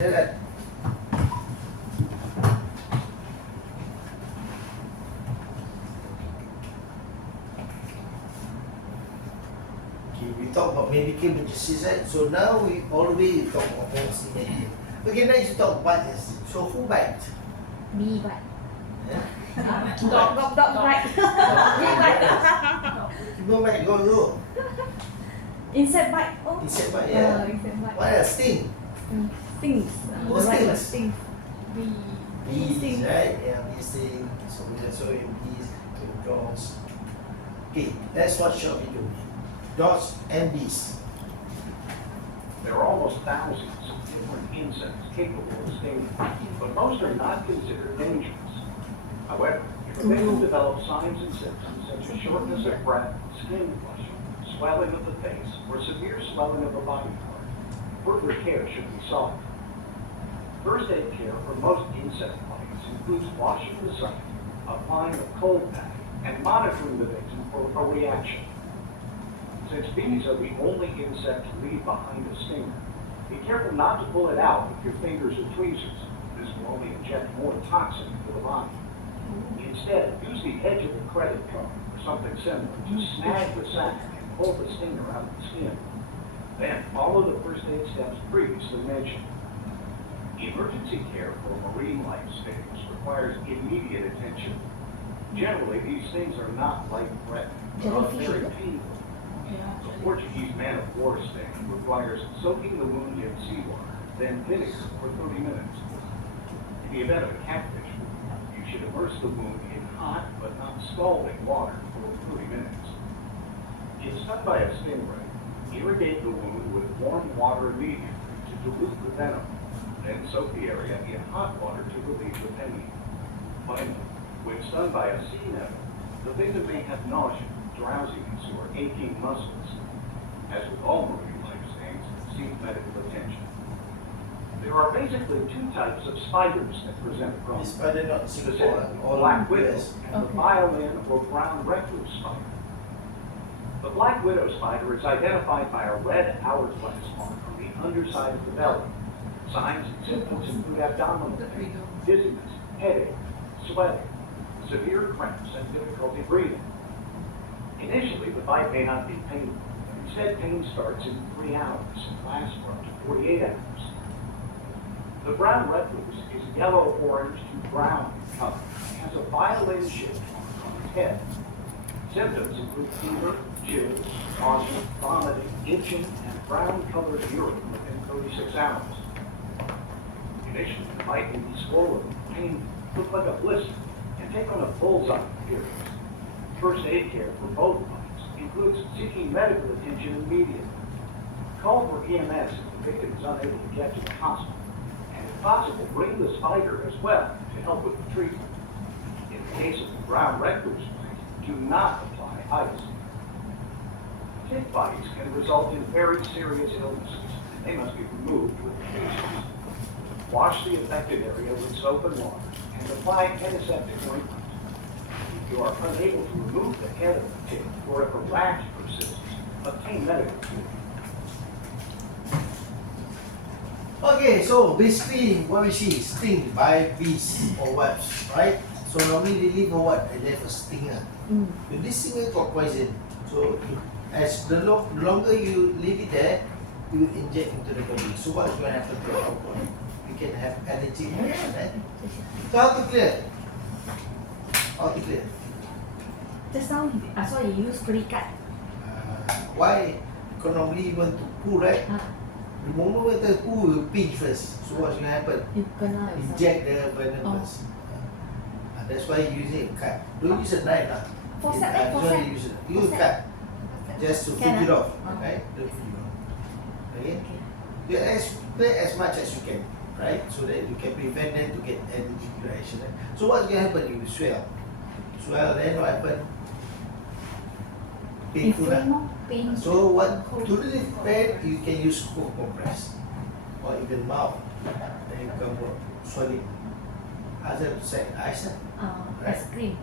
Okay, we talk about medical emergencies, right? So now we already talk about policy making. Okay, now you talk about this. So who bite? Bee bite. Yeah? Dog bite. Bee bite. People bite, go. Insect bite. Oh. Insect bite, yeah. Insect bite. What else? Sting? Stings. What stings? Stings. Bee. Bees, stings. right? Yeah, bee sting. So we also have bees, dogs. Okay, let's watch your video. Dogs and bees. There are almost thousands of different insects capable of stinging, but most are not considered dangerous. However, if a victim develops signs and symptoms such as shortness of breath, skin flushing, swelling of the face, or severe swelling of a body part, further care should be sought. First aid care for most insect bites includes washing the site, applying a cold pack, and monitoring the victim for a reaction. Since bees are the only insect to leave behind a stinger, be careful not to pull it out with your fingers or tweezers. This will only inject more toxin into the body. Instead, use the edge of a credit card or something similar to snag the sac and pull the stinger out of the skin. Then follow the first aid steps previously mentioned. Emergency care for marine life stings requires immediate attention. Generally, these stings are not life-threatening, but are very painful. The Portuguese man-of-war sting requires soaking the wound in seawater, then vinegar for 30 minutes. In the event of a catfish wound, you should immerse the wound in hot but not scalding water for 30 minutes. If stung by a stingray, irrigate the wound with warm water immediately to dilute the venom, then soak the area in hot water to relieve the pain. Finally, when stung by a sea nettle, the victim may have nausea, drowsiness, or aching muscles. As with all marine life stings, seek medical attention. There are basically two types of spiders that present a problem. This spider not in Singapore, The all black widow US. and the violin or brown recluse spider. The black widow spider is identified by a red hourglass mark on the underside of the belly. Signs and symptoms include abdominal pain, dizziness, headache, sweating, severe cramps, and difficulty breathing. Initially, the bite may not be painful. Instead, pain starts in 3 hours and lasts for up to 48 hours. The brown recluse is yellow-orange to brown in color and has a violin-shaped mark on its head. Symptoms include fever, chills, nausea, vomiting, itching, and brown-colored urine within 36 hours. Initially, the bite may be swollen, painful, look like a blister, and take on a bullseye appearance. First aid care for both bites includes seeking medical attention immediately. Call for EMS if the victim is unable to get to the hospital, and if possible, bring the spider as well to help with the treatment. In the case of the brown recluse bite, do not apply ice. Tick bites can result in very serious illnesses, and they must be removed with patience. Wash the affected area with soap and water, and apply antiseptic ointment. If you are unable to remove the head of the tick, or if a rash persists, obtain medical treatment. Okay, so basically what we see is sting by bees or wasps, right? So normally they leave a what? They leave a stinger. If this stinger got poison, so as the longer you leave it there, you will inject into the body. So what is going to happen to our body? We can have allergic reaction, right? So how to clear? How to clear? Just now I saw you use credit card. Why? Because normally you want to pull, right? The moment when the pull, you pinch first. So what's going to happen? You kena Inject the venom first. That's why you use a cut. Don't use a knife lah. Forceps, Usually use a cut. Just to Can, feed it off, ah. right? Don't feed it off. Okay? You play as much as you can, right? So that you can prevent them to get allergic reaction. Right? So what's going to happen? You will swell. Swell, then what happen? Painful lah. pain. So what to relieve pain, you can use cold compress or even mouth. Then you can swallow. Other side ice. Ice cream.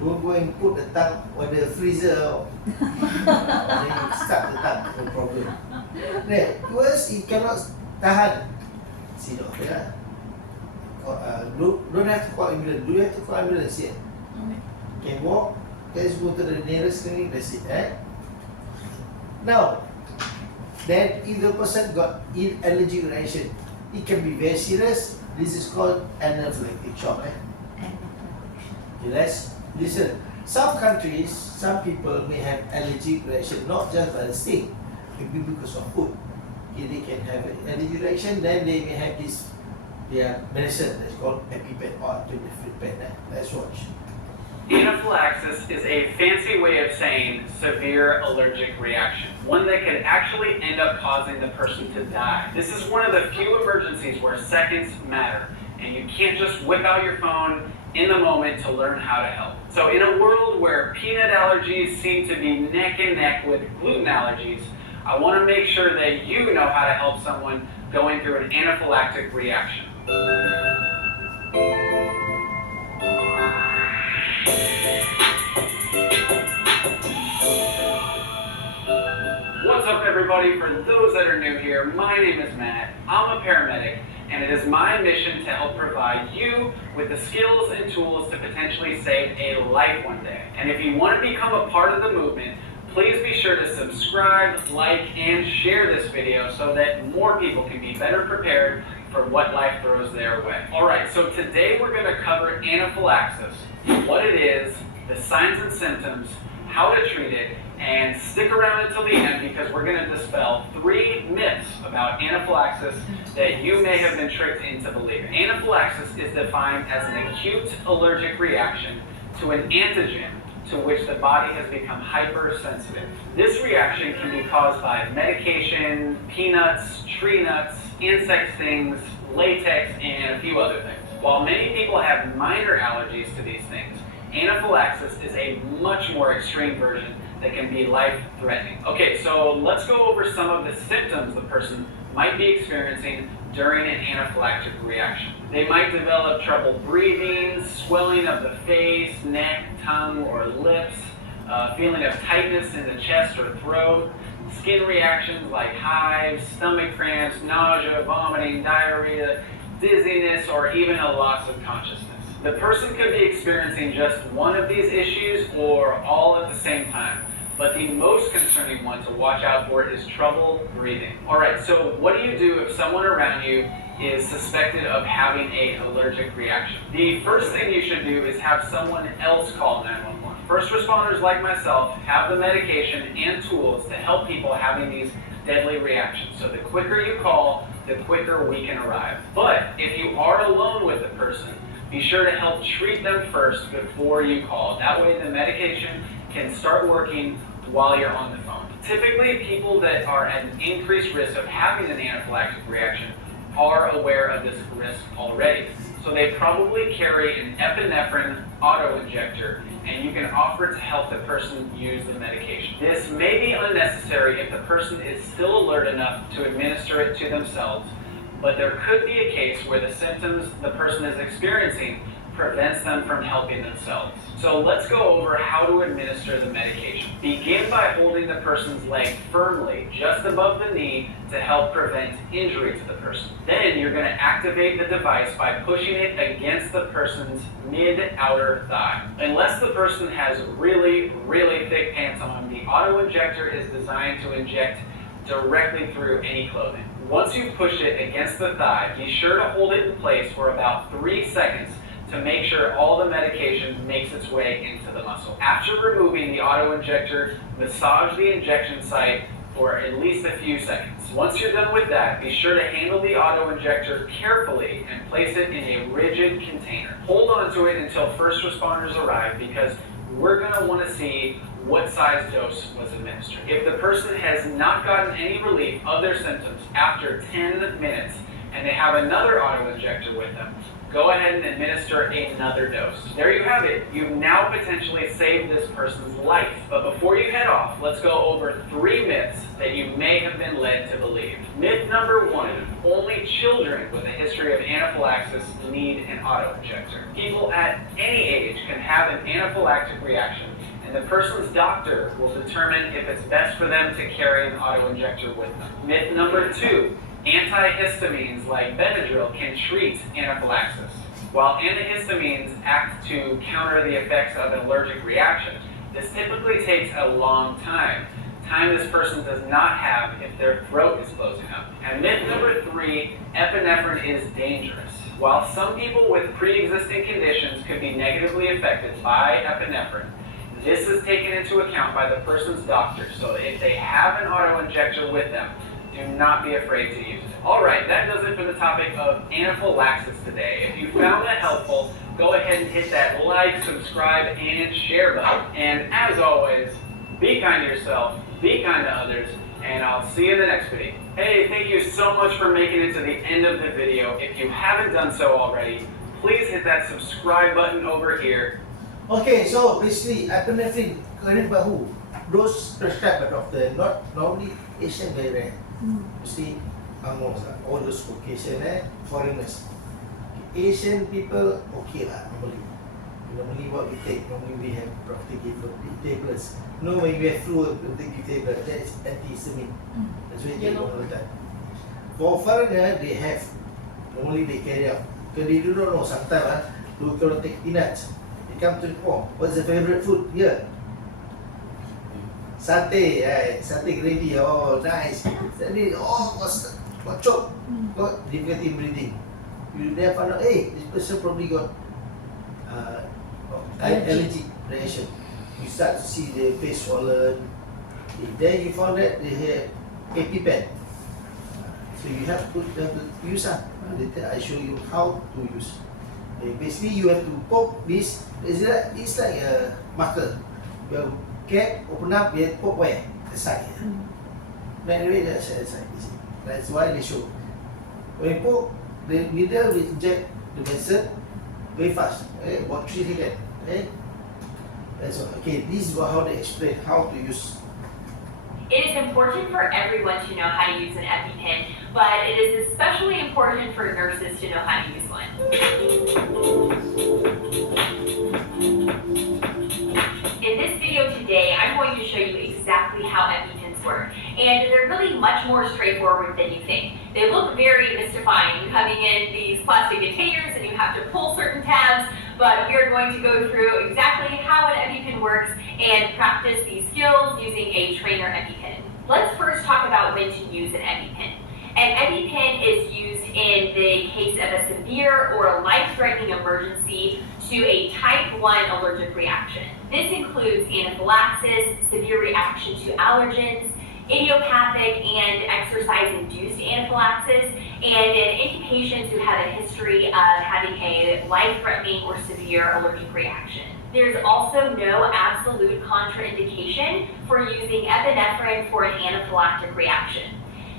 Don't go and put the tongue on the freezer. Then you stuck the tongue, no problem. Then worse, you cannot tahan. don't have to call ambulance. Do you have to call ambulance yet? Can walk, let's go to the nearest clinic, that's it. Now, then if the person got allergic reaction, it can be very serious. This is called anaphylactic shock. Okay, let's listen. Some countries, some people may have allergic reaction, not just by the sting, maybe because of food. Okay, they can have an allergic reaction, then they may have this, their medicine that's called EpiPen or pen. Let's watch. Anaphylaxis is a fancy way of saying severe allergic reaction, one that could actually end up causing the person to die. This is one of the few emergencies where seconds matter, and you can't just whip out your phone in the moment to learn how to help. So in a world where peanut allergies seem to be neck and neck with gluten allergies, I want to make sure that you know how to help someone going through an anaphylactic reaction. What's up, everybody? For those that are new here, my name is Matt. I'm a paramedic, and it is my mission to help provide you with the skills and tools to potentially save a life one day. And if you want to become a part of the movement, please be sure to subscribe, like, and share this video so that more people can be better prepared for what life throws their way. Alright, so today we're going to cover anaphylaxis, what it is, the signs and symptoms, how to treat it, and stick around until the end because we're going to dispel 3 myths about anaphylaxis that you may have been tricked into believing. Anaphylaxis is defined as an acute allergic reaction to an antigen to which the body has become hypersensitive. This reaction can be caused by medication, peanuts, tree nuts, insect stings, latex, and a few other things. While many people have minor allergies to these things, anaphylaxis is a much more extreme version that can be life-threatening. Okay, so let's go over some of the symptoms the person might be experiencing during an anaphylactic reaction. They might develop trouble breathing, swelling of the face, neck, tongue, or lips, feeling of tightness in the chest or throat, skin reactions like hives, stomach cramps, nausea, vomiting, diarrhea, dizziness, or even a loss of consciousness. The person could be experiencing just one of these issues or all at the same time, but the most concerning one to watch out for is trouble breathing. Alright, so what do you do if someone around you is suspected of having an allergic reaction? The first thing you should do is have someone else call 911. First responders like myself have the medication and tools to help people having these deadly reactions. So the quicker you call, the quicker we can arrive. But if you are alone with the person, be sure to help treat them first before you call. That way the medication can start working while you're on the phone. Typically, people that are at an increased risk of having an anaphylactic reaction are aware of this risk already. So they probably carry an epinephrine auto-injector, and you can offer to help the person use the medication. This may be unnecessary if the person is still alert enough to administer it to themselves, but there could be a case where the symptoms the person is experiencing prevents them from helping themselves. So let's go over how to administer the medication. Begin by holding the person's leg firmly just above the knee to help prevent injury to the person. Then you're going to activate the device by pushing it against the person's mid-outer thigh. Unless the person has really, really thick pants on, the auto-injector is designed to inject directly through any clothing. Once you push it against the thigh, be sure to hold it in place for about 3 seconds to make sure all the medication makes its way into the muscle. After removing the auto-injector, massage the injection site for at least a few seconds. Once you're done with that, be sure to handle the auto-injector carefully and place it in a rigid container. Hold on to it until first responders arrive because we're going to want to see what size dose was administered. If the person has not gotten any relief of their symptoms after 10 minutes and they have another auto-injector with them, go ahead and administer another dose. There you have it. You've now potentially saved this person's life. But before you head off, let's go over 3 myths that you may have been led to believe. Myth number 1, only children with a history of anaphylaxis need an auto-injector. People at any age can have an anaphylactic reaction, and the person's doctor will determine if it's best for them to carry an auto-injector with them. Myth number 2, antihistamines like Benadryl can treat anaphylaxis. While antihistamines act to counter the effects of an allergic reaction, this typically takes a long time this person does not have if their throat is closing up. And myth number 3, epinephrine is dangerous. While some people with pre-existing conditions could be negatively affected by epinephrine, this is taken into account by the person's doctor. So if they have an auto-injector with them, do not be afraid to use it. All right, that does it for the topic of anaphylaxis today. If you found that helpful, go ahead and hit that like, subscribe, and share button. And as always, be kind to yourself, be kind to others, and I'll see you in the next video. Hey, thank you so much for making it to the end of the video. If you haven't done so already, please hit that subscribe button over here. Okay, so basically epinephrine current by who? Those prescribed by doctor, not normally Asian very rare. You see, Angmo's all those Caucasian foreigners. Asian people okay lah normally. Normally what we take, normally we have doctor give tablets. No, when we have flu, they give tablets. That is antihistamine. That's why they take all the time. For foreigner, they have. Normally they carry out. Because they do not know sometimes, do cannot take peanuts. They come to the what's the favorite food here? Satay, right? Satay gravy, oh nice. Suddenly, got choke, got difficulty in breathing. You then find out, hey, this person probably got allergic reaction. You start to see the face swollen. Then you found that they have EpiPen. So you have to use later I show you how to use. Basically you have to poke this. It's like a marker. You have cap, open up, you have poke where? The side. Anyway, that's the side. That's why they show. When you poke, the needle will inject the medicine very fast. Okay? About 3 seconds. Okay? That's all. Okay, this is how they explain how to use. It is important for everyone to know how to use an EpiPen, but it is especially important for nurses to know how to use one. In this video today, I'm going to show you exactly how EpiPens work, and they're really much more straightforward than you think. They look very mystifying, coming in these plastic containers and you have to pull certain tabs, but we are going to go through exactly how an EpiPen works and practice these skills using a trainer EpiPen. Let's first talk about when to use an EpiPen. An EpiPen is used in the case of a severe or life-threatening emergency to a type 1 allergic reaction. This includes anaphylaxis, severe reaction to allergens, idiopathic and exercise-induced anaphylaxis, and in any patients who have a history of having a life-threatening or severe allergic reaction. There's also no absolute contraindication for using epinephrine for an anaphylactic reaction.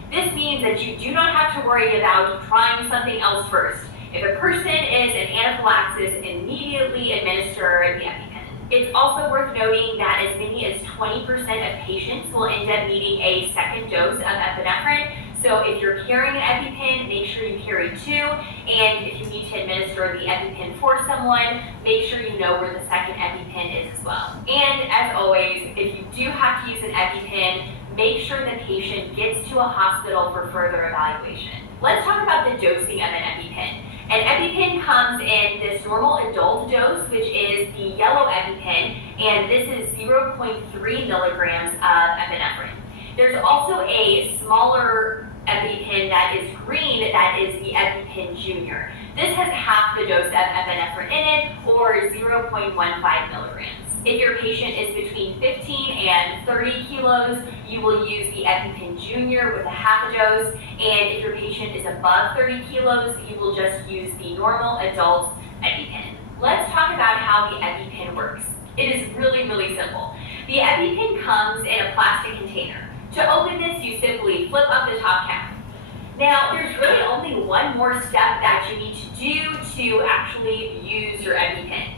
This means that you do not have to worry about trying something else first. If a person is in anaphylaxis, immediately administer the EpiPen. It's also worth noting that as many as 20% of patients will end up needing a second dose of epinephrine. So if you're carrying an EpiPen, make sure you carry 2. And if you need to administer the EpiPen for someone, make sure you know where the second EpiPen is as well. And as always, if you do have to use an EpiPen, make sure the patient gets to a hospital for further evaluation. Let's talk about the dosing of an EpiPen. An EpiPen comes in this normal adult dose, which is the yellow EpiPen, and this is 0.3 milligrams of epinephrine. There's also a smaller EpiPen that is green, that is the EpiPen Junior. This has half the dose of epinephrine in it, or 0.15 milligrams. If your patient is between 15 and 30 kilos, you will use the EpiPen Junior with a half a dose. And if your patient is above 30 kilos, you will just use the normal adult EpiPen. Let's talk about how the EpiPen works. It is really, really simple. The EpiPen comes in a plastic container. To open this, you simply flip up the top cap. Now, there's really only one more step that you need to do to actually use your EpiPen.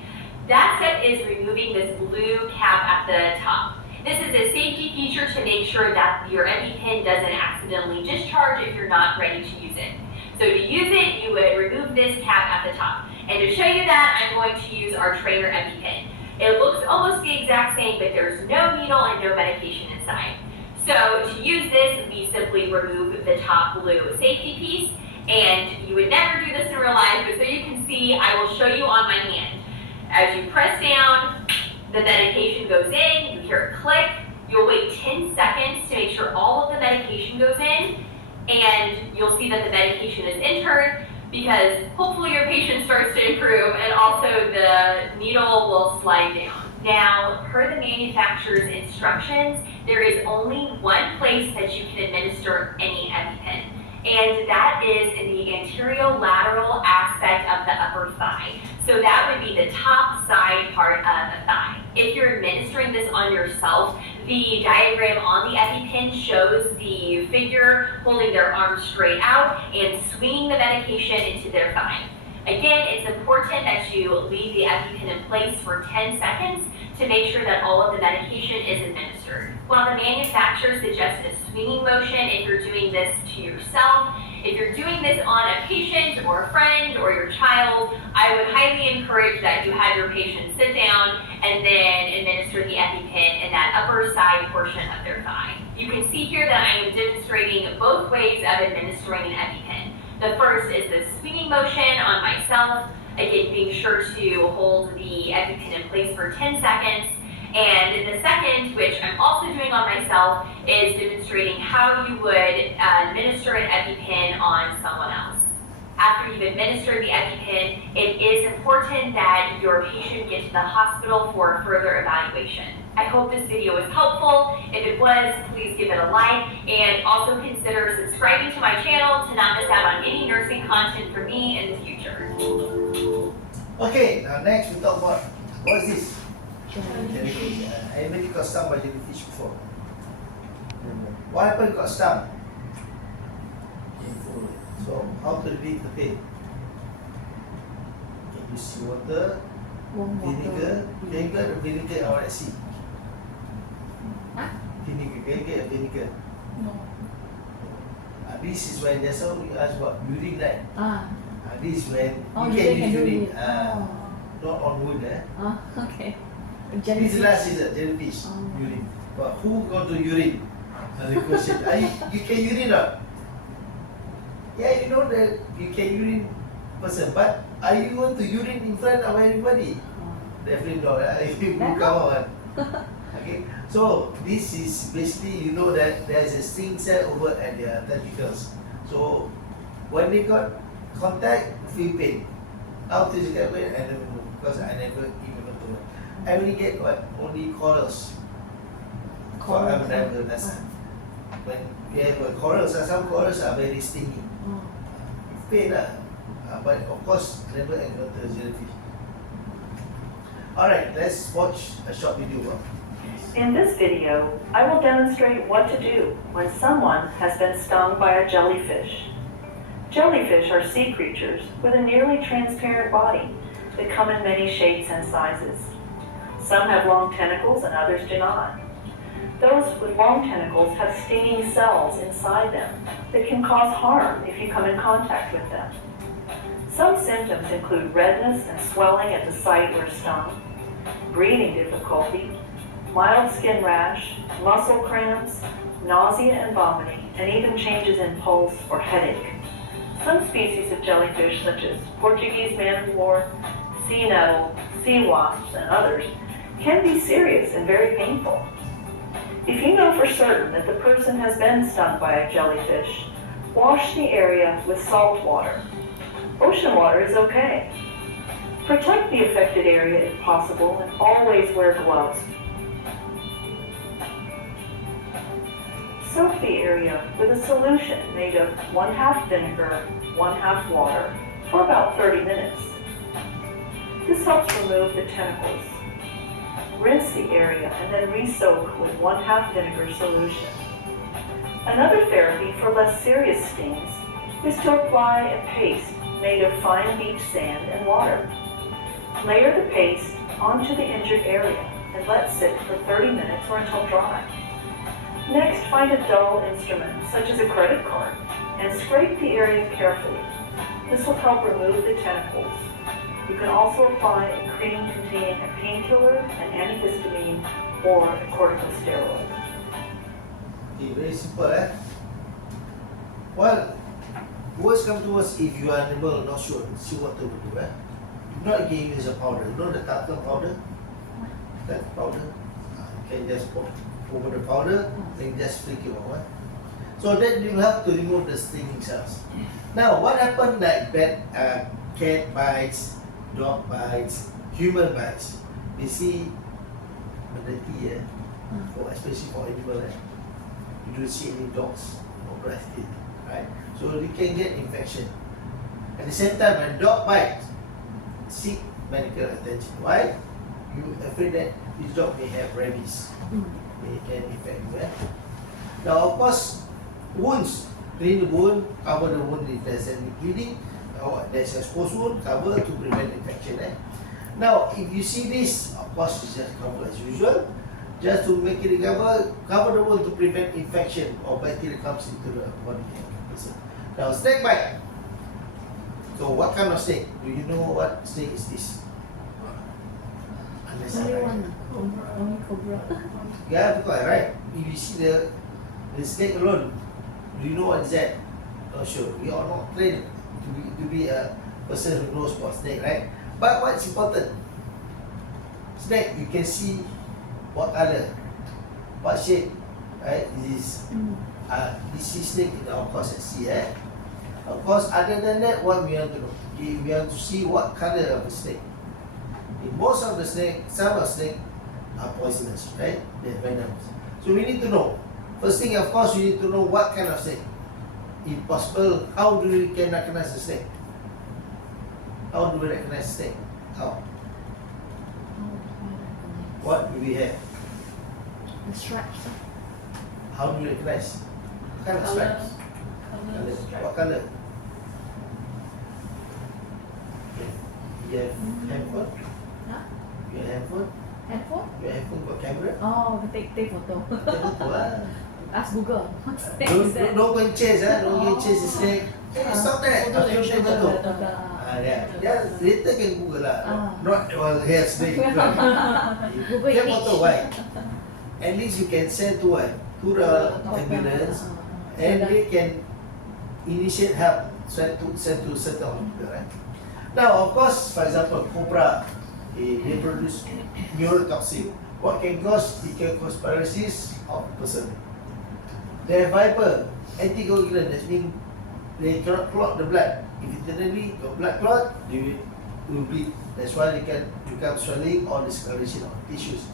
That step is removing this blue cap at the top. This is a safety feature to make sure that your EpiPen doesn't accidentally discharge if you're not ready to use it. So to use it, you would remove this cap at the top. And to show you that, I'm going to use our trainer EpiPen. It looks almost the exact same, but there's no needle and no medication inside. So to use this, we simply remove the top blue safety piece. And you would never do this in real life, but so you can see see, I will show you on my hand. As you press down, the medication goes in, you hear it click, you'll wait 10 seconds to make sure all of the medication goes in, and you'll see that the medication is entered, because hopefully your patient starts to improve, and also the needle will slide down. Now, per the manufacturer's instructions, there is only one place that you can administer any EpiPen, and that is in the anterolateral aspect of the upper thigh. So that would be the top side part of the thigh. If you're administering this on yourself, the diagram on the EpiPen shows the figure holding their arm straight out and swinging the medication into their thigh. Again, it's important that you leave the EpiPen in place for 10 seconds to make sure that all of the medication is administered. While the manufacturer suggests a swinging motion if you're doing this to yourself, if you're doing this on a patient or a friend or your child, I would highly encourage that you have your patient sit down and then administer the EpiPen in that upper side portion of their thigh. You can see here that I am demonstrating both ways of administering an EpiPen. The first is the swinging motion on myself, again being sure to hold the EpiPen in place for 10 seconds. And the second, which I'm also doing on myself, is demonstrating how you would administer an EpiPen on someone else. After you've administered the EpiPen, it is important that your patient get to the hospital for further evaluation. I hope this video was helpful. If it was, please give it a like, and also consider subscribing to my channel to not miss out on any nursing content from me in the future. Okay, now next we talk about what is this? Jellyfish. Anybody got stung by jellyfish before? What happened got stung? So how to relieve the pain? Okay, you see water, vinegar, or let's see. Vinegar. No. This is when just now we asked about urine, right? This is when Oh, you you can can use do urine, it. not on wound. Okay. This last is a jellyfish urine. But who got to urine? The question. You can urine or? Yeah, you know that you can urine person, but are you going to urine in front of everybody? Definitely not. You come out. Okay, so this is basically, you know that there is a sting cell over at their tentacles. So when they got contact, feel pain. How to get pain? I don't know, because I never even got to it. I only get what? Only corals. I've never done that. When you have corals, some corals are very stingy. Pain, but of course never encounter jellyfish. Alright, let's watch a short video. In this video, I will demonstrate what to do when someone has been stung by a jellyfish. Jellyfish are sea creatures with a nearly transparent body that come in many shapes and sizes. Some have long tentacles and others do not. Those with long tentacles have stinging cells inside them that can cause harm if you come in contact with them. Some symptoms include redness and swelling at the site where stung, breathing difficulty, mild skin rash, muscle cramps, nausea and vomiting, and even changes in pulse or headache. Some species of jellyfish, such as Portuguese man-of-war, sea nettle, sea wasps, and others, can be serious and very painful. If you know for certain that the person has been stung by a jellyfish, wash the area with salt water. Ocean water is okay. Protect the affected area if possible, and always wear gloves. Soak the area with a solution made of 1/2 vinegar, 1/2 water for about 30 minutes. This helps remove the tentacles. Rinse the area and then re-soak with 1/2 vinegar solution. Another therapy for less serious stings is to apply a paste made of fine beach sand and water. Layer the paste onto the injured area and let sit for 30 minutes or until dry. Next, find a dull instrument, such as a credit card, and scrape the area carefully. This will help remove the tentacles. You can also apply a cream containing a painkiller, an antihistamine, or a corticosteroid. Okay, very simple. Well, worst come to worst, if you are unable, not sure, see what to do. Do not give use a powder. You know the tartar powder? That powder? You can just put over the powder, then just flick it over. So that will help to remove the stinging cells. Now, what happened like bad cat bites, dog bites, human bites? You see, dirty, especially for animal, you don't see any dogs or breath teeth, right? So you can get infection. At the same time, when dog bites, seek medical attention. Why? You afraid that this dog may have rabies. They can infect you. Now, of course, wounds, clean the wound, cover the wound if there's any bleeding, or there's a exposed wound, cover to prevent infection. Now, if you see this, of course, you just cover as usual, just to make it cover the wound to prevent infection or bacteria comes into the body. Now, snake bite. So, what kind of snake? Do you know what snake is this? Unless Only I one. Only cobra. Yeah, because right. If you see the snake alone, do you know what is that? Not sure. We are not trained to be a person who knows about snake, right? But what's important? Snake, you can see what color, what shape, right? This is snake in our course at sea, Of course, other than that, what we want to know? We want to see what color of the snake. In most of the snake, some of the snake are poisonous, right? They're venomous. So we need to know. First thing, of course, we need to know what kind of snake. If possible, how do we can recognize the snake? How do we recognize the snake? How? What do we have? The stripes. How do we recognize? What kind of stripes? Color. What color? You have handphone? Huh? You have handphone? Handphone? You have handphone got camera? Oh, take photo. Take photo lah. Ask Google. What snake Don't is that? go and chase, don't go and chase the snake. Hey, stop that! Photo After that take show photo. Yeah, later can Google lah. Not all here snake. Google Take image. photo, why? At least you can send to what? To the ambulance, and they can initiate help, send to certain hospital, right? Now, of course, for example, cobra, they produce neurotoxin. What can cause? It can cause paralysis of the person. Their viper, anticoagulant, that means they cannot clot the blood. If internally got blood clot, they will bleed. That's why they can become swelling or discoloration of tissues.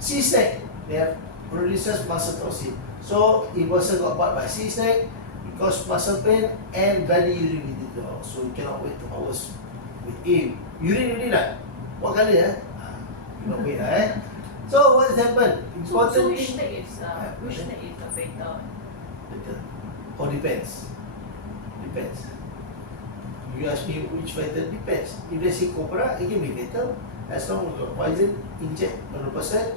Sea snake, they have produces muscle toxin. So if person got bite by sea snake, it cause muscle pain and bloody urine within the house. So you cannot wait 2 hours with urine not? What color? You not wait, So what has happened? So which snake is the fatal? Better. Or depends. Depends. You ask me which fatal, depends. If they say cobra, it can be fatal. As long as you got poison inject on the person,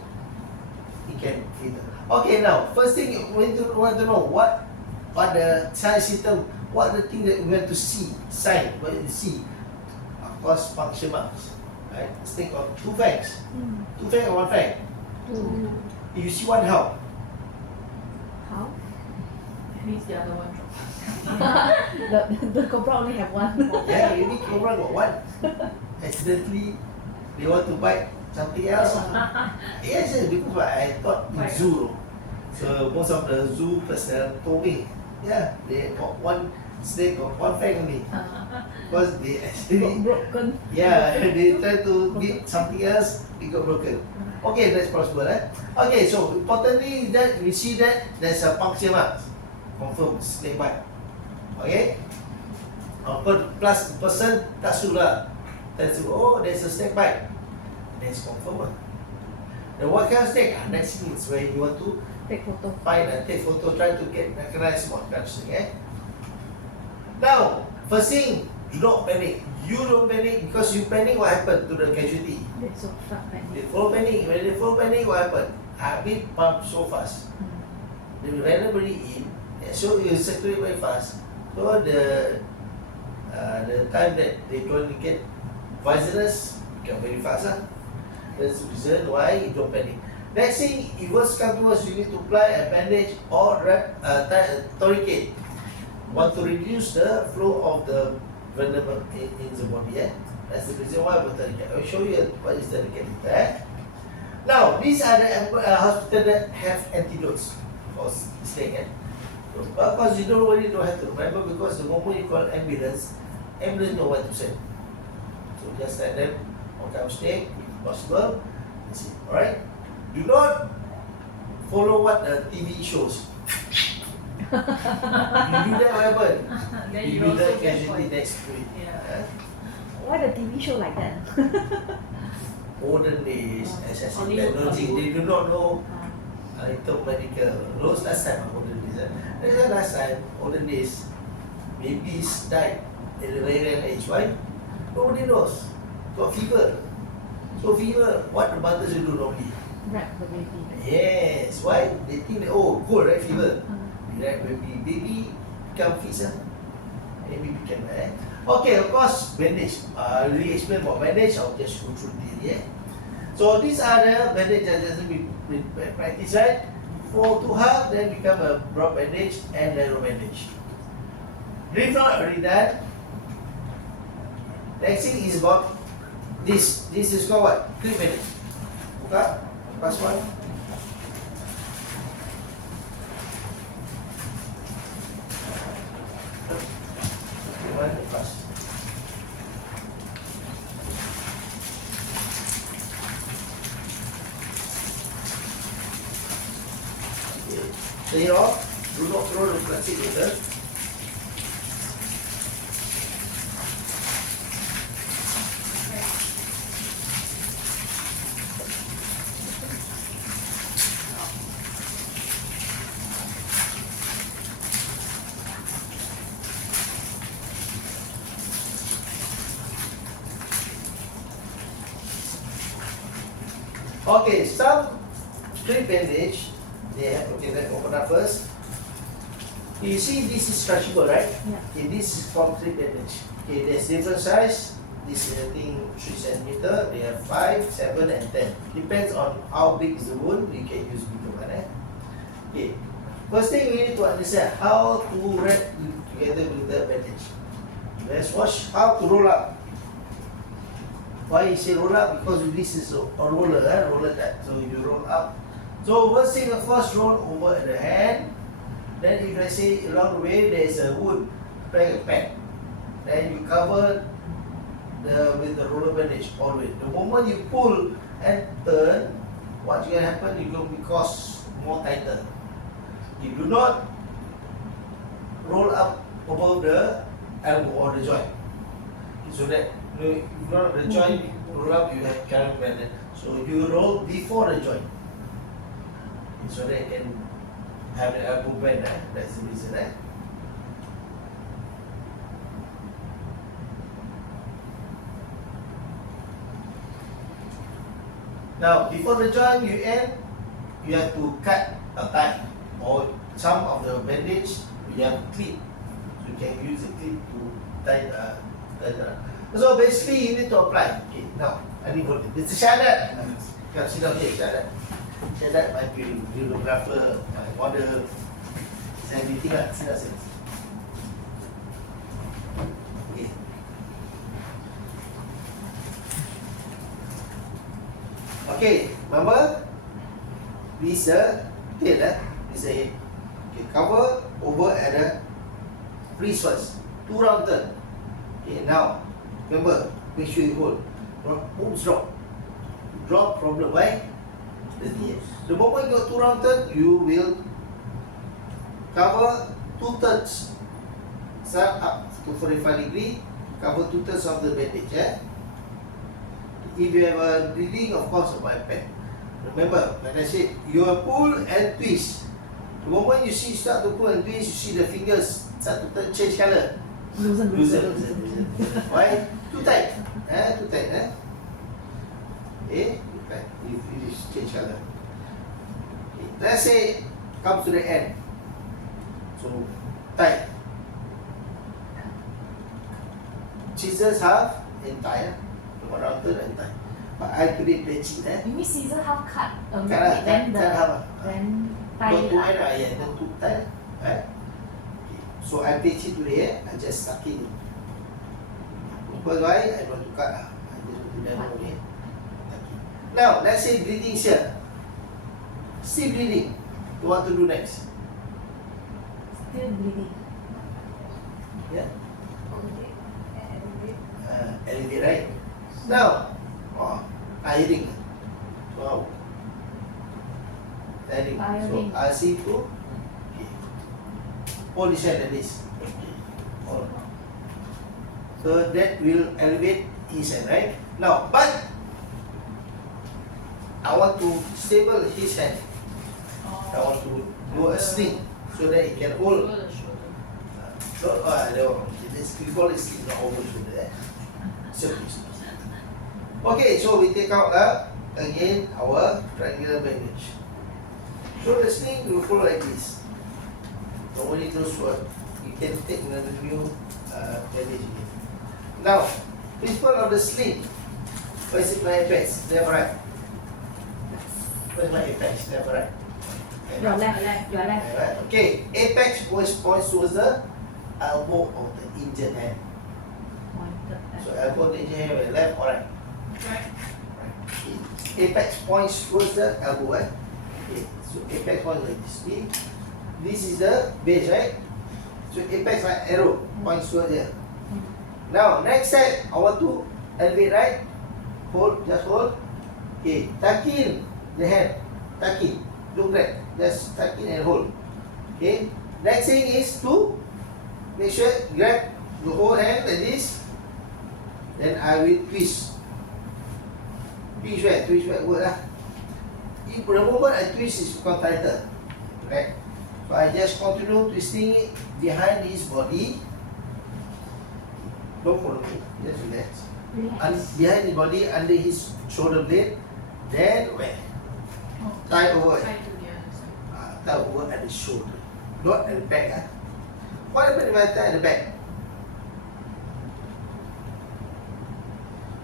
it can be fatal. Okay, now first thing we want to know what the sign symptom, what the thing that we want to see, sign, what you see. Of course, puncture marks. Right? Snake got 2 fangs. 2 fangs or 1 fang? If you see one, how? How? Means the other one The cobra only have one. Yeah, maybe cobra got 1. Accidentally, they want to bite something else. Yes, because I thought in zoo. So most of the zoo personnel told me, yeah, they got 1 snake, got 1 fang only. Because they actually, Broken. yeah, they try to beat something else, it got broken. Okay, that's possible. Okay, so importantly that we see that there's a puncture mark. Confirm snake bite. Okay? Plus the person touch you lah. Tells you, oh, there's a snake bite. That's confirmed. The what kind of snake? Next thing is where you want to Take photo. find and take photo, try to get recognize what kind of snake. Now, first thing, do not panic. You don't panic because you panic, what happened to the casualty? They so fast panic. They full panic. When they full panic, what happened? Heartbeat pump so fast. They ran everybody in, so you circulate very fast. So the time that they going to get poisonous become very fast. That's the reason why you don't panic. Next thing, if worst come to worst, you need to apply a bandage or wrap, tie a tourniquet Want to reduce the flow of the venom in the body. That's the reason why we tourniquet. I will show you what is tourniquet later. Now, these are the hospitals that have antidotes for snake. Of course, you don't really don't have to remember because the moment you call ambulance know what to say. So just tell them, okay, I'm snake, if possible. That's it. Alright? Do not follow what the TV shows. You do that, what happen? Then You you do also that get casualty point. next week. Yeah. Why the TV show like that? Olden days, as I said, Hollywood, technology, they do not know Ah. little medical. Those last time, olden days. That's last time, olden days, babies died at a very young age. Why? Nobody knows. Got fever. So fever, what the mothers will do normally? Wrap the baby. Yes. Why? They think that, oh, cold, right? Fever. Ah. Right, baby become fit, baby become bad. Okay, of course, bandage. I really explain about bandage. I'll just go through the So these are the bandage that we practice, right? For to help, then become a broad bandage and narrow bandage. If not already done, next thing is about this. This is called what? Clip bandage. Buka, first one. One plus. Okay. Clear off. Do not throw the plastic later. Okay, some strip bandage, they have, okay, let's open up first. You see this is stretchable, right? Yeah. Okay, this is from strip bandage. Okay, there's different size. This is I think 3 centimeter. They have 5, 7 and 10. Depends on how big is the wound, you can use bigger one. Okay. First thing we need to understand how to wrap together with the bandage. Let's watch how to roll up. Why you say roll up? Because this is a roller, roller type. So you roll up. So first thing, of course, roll over the hand. Then if I say along the way there is a wound, like a pad. Then you cover with the roller bandage all the way. The moment you pull and turn, what's going to happen? You're going to be caused more tighter. You do not roll up above the elbow or the joint. So that if not the joint roll up, you have current bend. So you roll before the joint. So that you can have the elbow bend. That's the reason. Now before the joint you end, you have to cut a tie or some of the bandage you have clip. You can use a clip to tie the. So basically you need to apply. Okay, now I need to this is Syahadat. Come sit down here, Syahadat. Syahadat my videographer, my model. Saya meeting lah, sit down. Okay. Okay, remember? This tail, this head. Okay, cover over at the wrist first. 2 round turn. Okay, now remember, make sure you hold. Oops, drop. Drop from the way. The moment you got 2 round turn, you will cover 2 thirds. Start up to 45 degree. Cover 2 thirds of the bandage. If you have a bleeding, of course, by pen. Remember, like I said, you pull and twist. The moment you start to pull and twist, you see the fingers start to change color. Loosen. Why? Too tight. Too tight. Okay, too tight. You change color. Okay. Let's say come to the end. So tight. Scissors half entire. One round turn and tie. But I put it patchy. You mean scissor half cut a Cut lah, bit, then cut half. then tie Don't it do up. it, then to tie. Right? Okay. So I pitch it to here, I just stuck it in. Because why? I don't want to cut. I just want to demo it. Now, let's say breathing here. Still breathing. What to do next? Still bleeding. Yeah? Elevate, right? Now, tiring. Wow. Tiring. So, Tiring. I see to. Okay. Hold this hand like this. Okay. Hold. So that will elevate his hand, right? Now, but I want to stable his hand. I want to do a sling so that he can hold. Over the shoulder. No, we call it sling, not over shoulder. Okay, so we take out again our triangular bandage. So the sling will follow like this. Normally those what you can take another new bandage again. Now, principle of the sling. Where is it my apex? Left, right. Where's my apex? Left, right. Your left. Your left. Right. Okay, apex always points towards the elbow of the injured hand. Pointed So at- elbow of the injured hand, left or right? Right. Okay. Apex points towards the elbow, eh? Okay, so apex points like this. See? This is the base, right? So apex like arrow points towards there. Now, next step, I want to elevate, right? Hold, just hold. Okay, tuck in the hand. Tuck in. Look right. Just tuck in and hold. Okay. Next thing is to make sure grab the whole hand like this. Then I will twist. Twist where? Twist where? Word lah. If the moment I twist is become tighter. Right? So I just continue twisting it behind his body. Don't follow me. Just relax. Behind his body, under his shoulder blade. Then where? Tie over. Tie to the other side. Tie over at the shoulder. Not at the back. What happens if I tie at the back?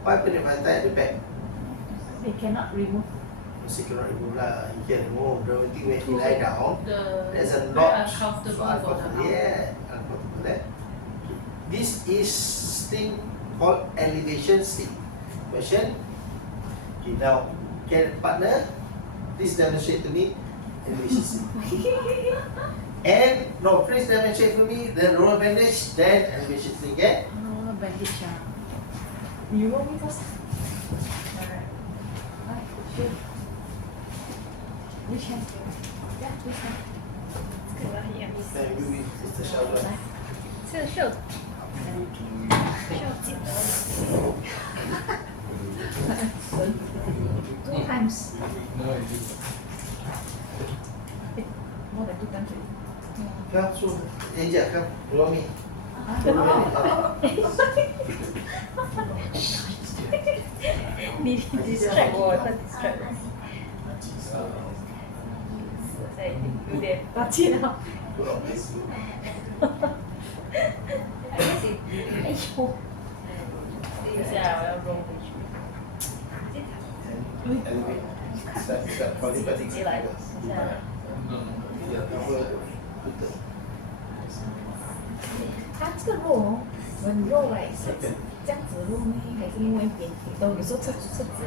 What happens if I tie at the back? They cannot remove. Mesti cannot remove lah. You can remove. The only thing when he lie down, there's a Very knot. uncomfortable So for the uncomfortable. arm. Yeah, uncomfortable. That. This is thing called elevation stick. Question. Okay, now can partner please demonstrate to me elevation stick. And no, please demonstrate for me the roller bandage, then elevation stick. Okay? No bandage. You roll me first. Alright. Right, sure. Which hand? Yeah, which hand? 这个我要很严 Then we will Mr. Shalwa. 这个袖记得 Two times. More than two times. Come, so Angel, come, follow me.你 distract 我，他 distract 我。我在有点抱歉哦。 Follow me. 哎呦，等一下我要 roll 回去。 Elevate. Start. Balik 直接来，等一下。 Yeah, cover. Betul. 它这个肉哦，when roll right 是这样子肉呢，还是另外一边？都有时候侧直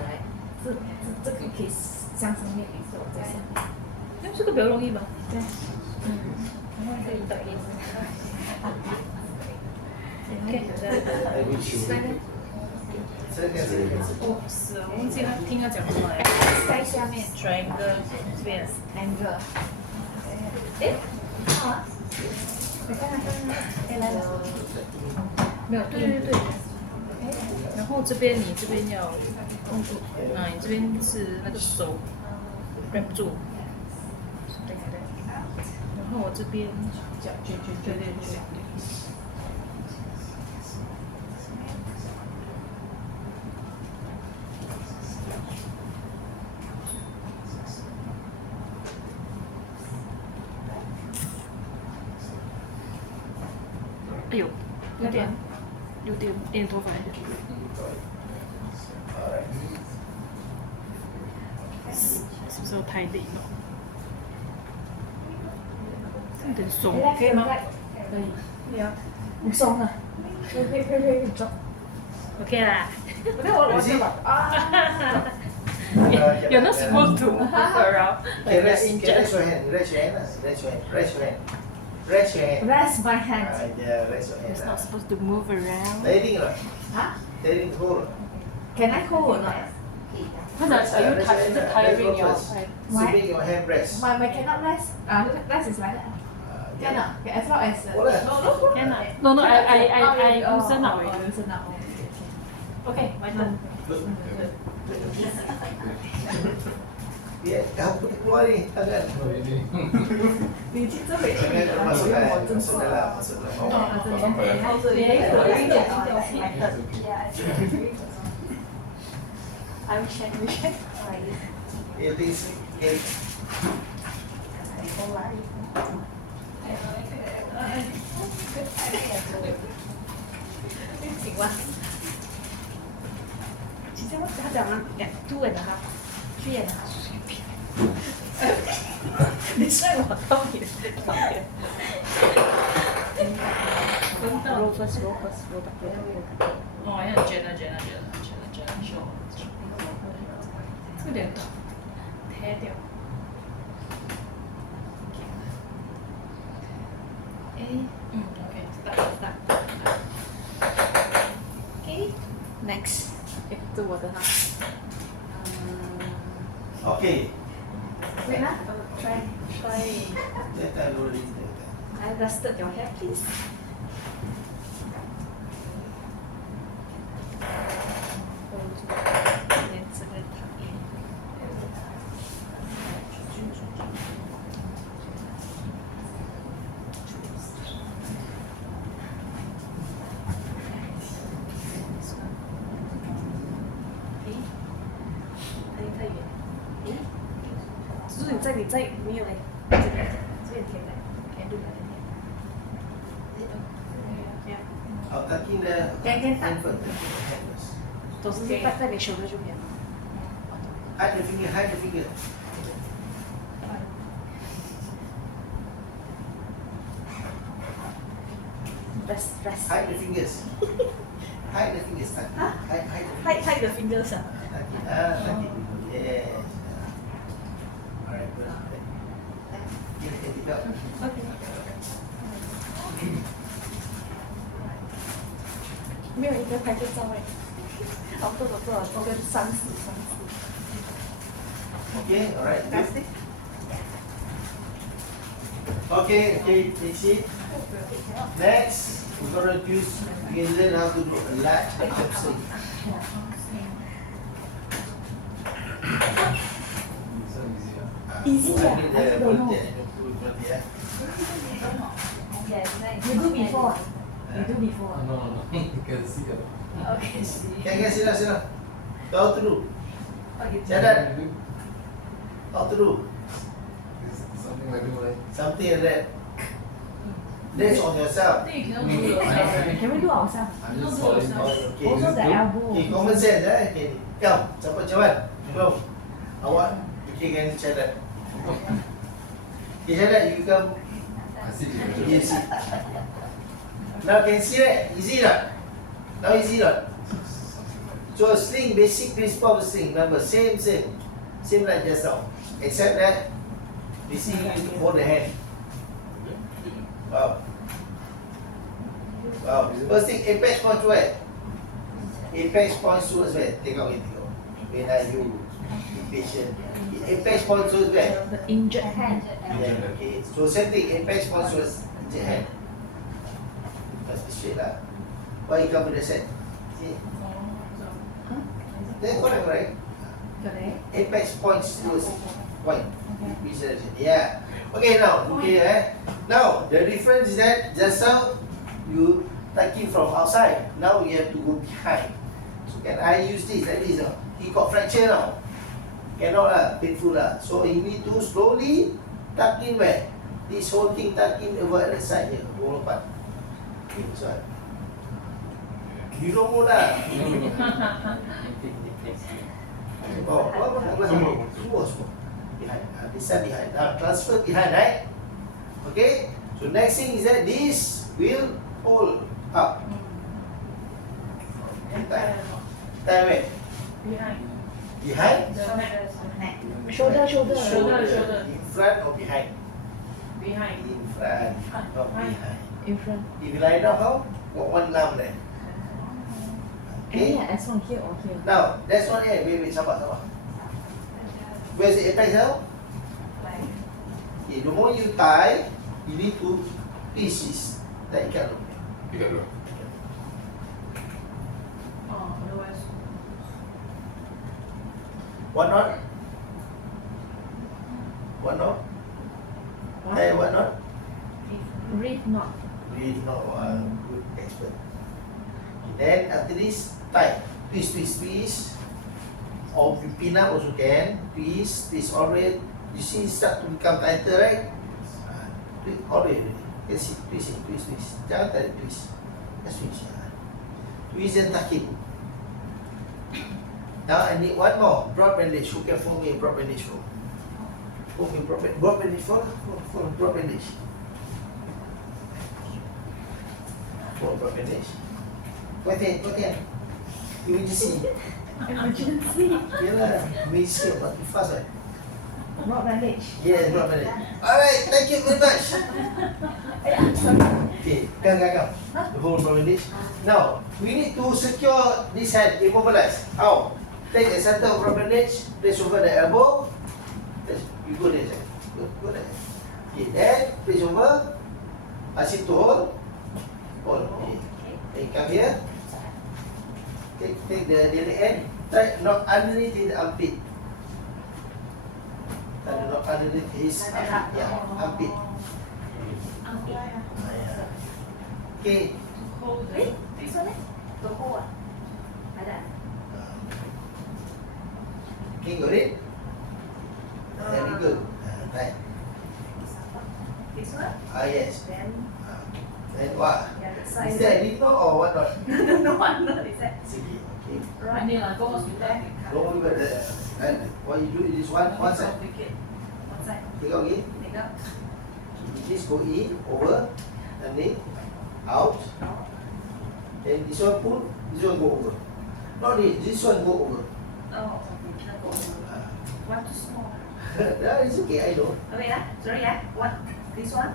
来，这个可以向上面，有时候在下面。哎，这个比较容易吧？对，然后可以抖音。可以 I will show you. Silakan. 哦，是，我忘记他听他讲话了。在下面 triangle 这边 angle。哎，好啊，你看看，哎来了，没有，对。然后这边你这边要控住，你这边是那个手 wrap 住，对。然后我这边脚卷，对。哎呦，有点头发。 Alright. 是不是太累了？有点松。可以吗？可以，要不松了，可以中。 OK 啦。我就把啊。 You're not supposed to move around Okay, like rest, you're okay, injured. rest your hand. Rest your hand. Rest your hand. Rest your hand. Rest your hand. Rest my hand. Yeah, rest your hand. You're not supposed to move around. Tiring or not? Huh? Tiring hold. Can I hold or not? Because are you Rest your hand. is it Let's tiring go your first. side? So make your hand rest. My cannot rest. Rest is like that. Cannot. As long as. Boleh. Can I? No, I loosen up Oh, already. loosen up. Okay, my turn. Good. Biar kamu keluar ni tangan. 你去这里， Tangan kau masuk 我 kan? 真 Masuk dalam, masuk dalam. Oh. 这里。 I will check, we check. It is okay. 请问，其实他讲了2 and a half, 3 and a half. 你睡我后面，后面。 Roll first, roll first, roll back, roll back. 哦，要卷了，秀。这个有点痛，贴掉。OK, start. Okay, next. 这我的哈。Okay. Wait lah, try. That time already. I rested your hair, please. Can do that. Oh, tucking the Can hand tuck. first. Hand first. 都是在你手的这边。 Hide the finger, hide the finger. Rest. Hide the fingers. Hide the fingers. Tuck. Hide the fingers. Hide the fingers. Tuck it. Tuck it. Yes. Alright, good. You can take it out. Okay. 没有一个拍个照哎。好，做个3次。 Okay, alright. Good. Rest it. Okay, take it. Next, we're gonna use, we can learn how to do a lat absing. Easy I ah. need I the don't know. volunteer. You do before. You do before. No. You can see it. Okay. Okay, sit down. How to do? Jalan. How to do? It's something like that, right? Something like that. That's on yourself. Can we do ourselves? I'm just following. Okay. Also the elbow. Okay, common sense Okay. Come, cepat jalan. Go. Awak fikirkan jalan. Okay, jalan. You come. I see. You see. Now can see that? Easy not? Now easy not? So sling, basic principle of sling. Number same. Same like just now. Except that basically you need to hold the hand. Wow. First thing, apex points where? Apex points towards where? Tengok ni, tengok. When are you patient? Apex points towards where? The injured hand. Yeah, okay. So same thing, apex points towards injured hand. Must be straight lah. Why you cover the set? See? Then correct, right? Correct. Apex points towards point. Which direction? Yeah. Okay, now look here. Now the difference is that just now you taking from outside. Now you have to go behind. So can I use this like this? He got fracture now. Cannot lah, painful lah. So you need to slowly tuck in where? This whole thing tuck in over at the side here. Go apart. Okay, this one. You don't know lah. Semua. Behind. This side behind. Now transfer behind, right? Okay. So next thing is that this will pull up. Tie. Tie where? Behind. Behind? The neck. Shoulder, shoulder. Shoulder. In front or behind? Behind. In front, not behind. In front. If you lie down, how? Got one arm there. Okay. Yeah, as one here or here. Now, that's one here. Wait, sabar. Where's the apex now? Okay, the more you tie, you need to twist this. Like ikan tu. Tiga dua. Oh, otherwise. One knot. One knot. Tie one knot. Reef knot. Reef knot. Good expert. Then after this, tie. Twist. Or pin up also can. Twist all the way. You see, it start to become tighter, right? Twist all the way. You see, twist. Jangan tarik twist. Just twist. Twist and tuck it. Now I need one more. Drop bandage. Who can fold me a drop bandage for? Fold me drop bandage for? Fold drop bandage. Fold drop bandage. Go ahead. Emergency. Emergency. Yalah, emergency but too fast right? Not bandage. Yes, drop bandage. Alright, thank you very much. Okay, come. The whole drop bandage. Now, we need to secure this hand, immobilize. How? Take the center of drop bandage, place over the elbow. You go there, sir. Go there. Okay, then place over. Ask him to hold. Hold. Okay. Then come here. Take the other end. Try not underneath his armpit. Not underneath his armpit. Yeah, armpit. Yeah. Okay. Hold it. This one, to hold. Like that. Okay, got it? Very good. Right. This one. Yes. Then what? The other Is side. that a little or what not? No one is that. Sige. Okay. Right. Go hospital. Don't worry about that. Right. What you do is one side. One side. Take out again. Take out. This go in, over, underneath, out. Then this one pull, this one go over. Not this one go over. Oh, okay. Cannot go over. One too small. That is okay, I know. Okay, sorry, what? This one?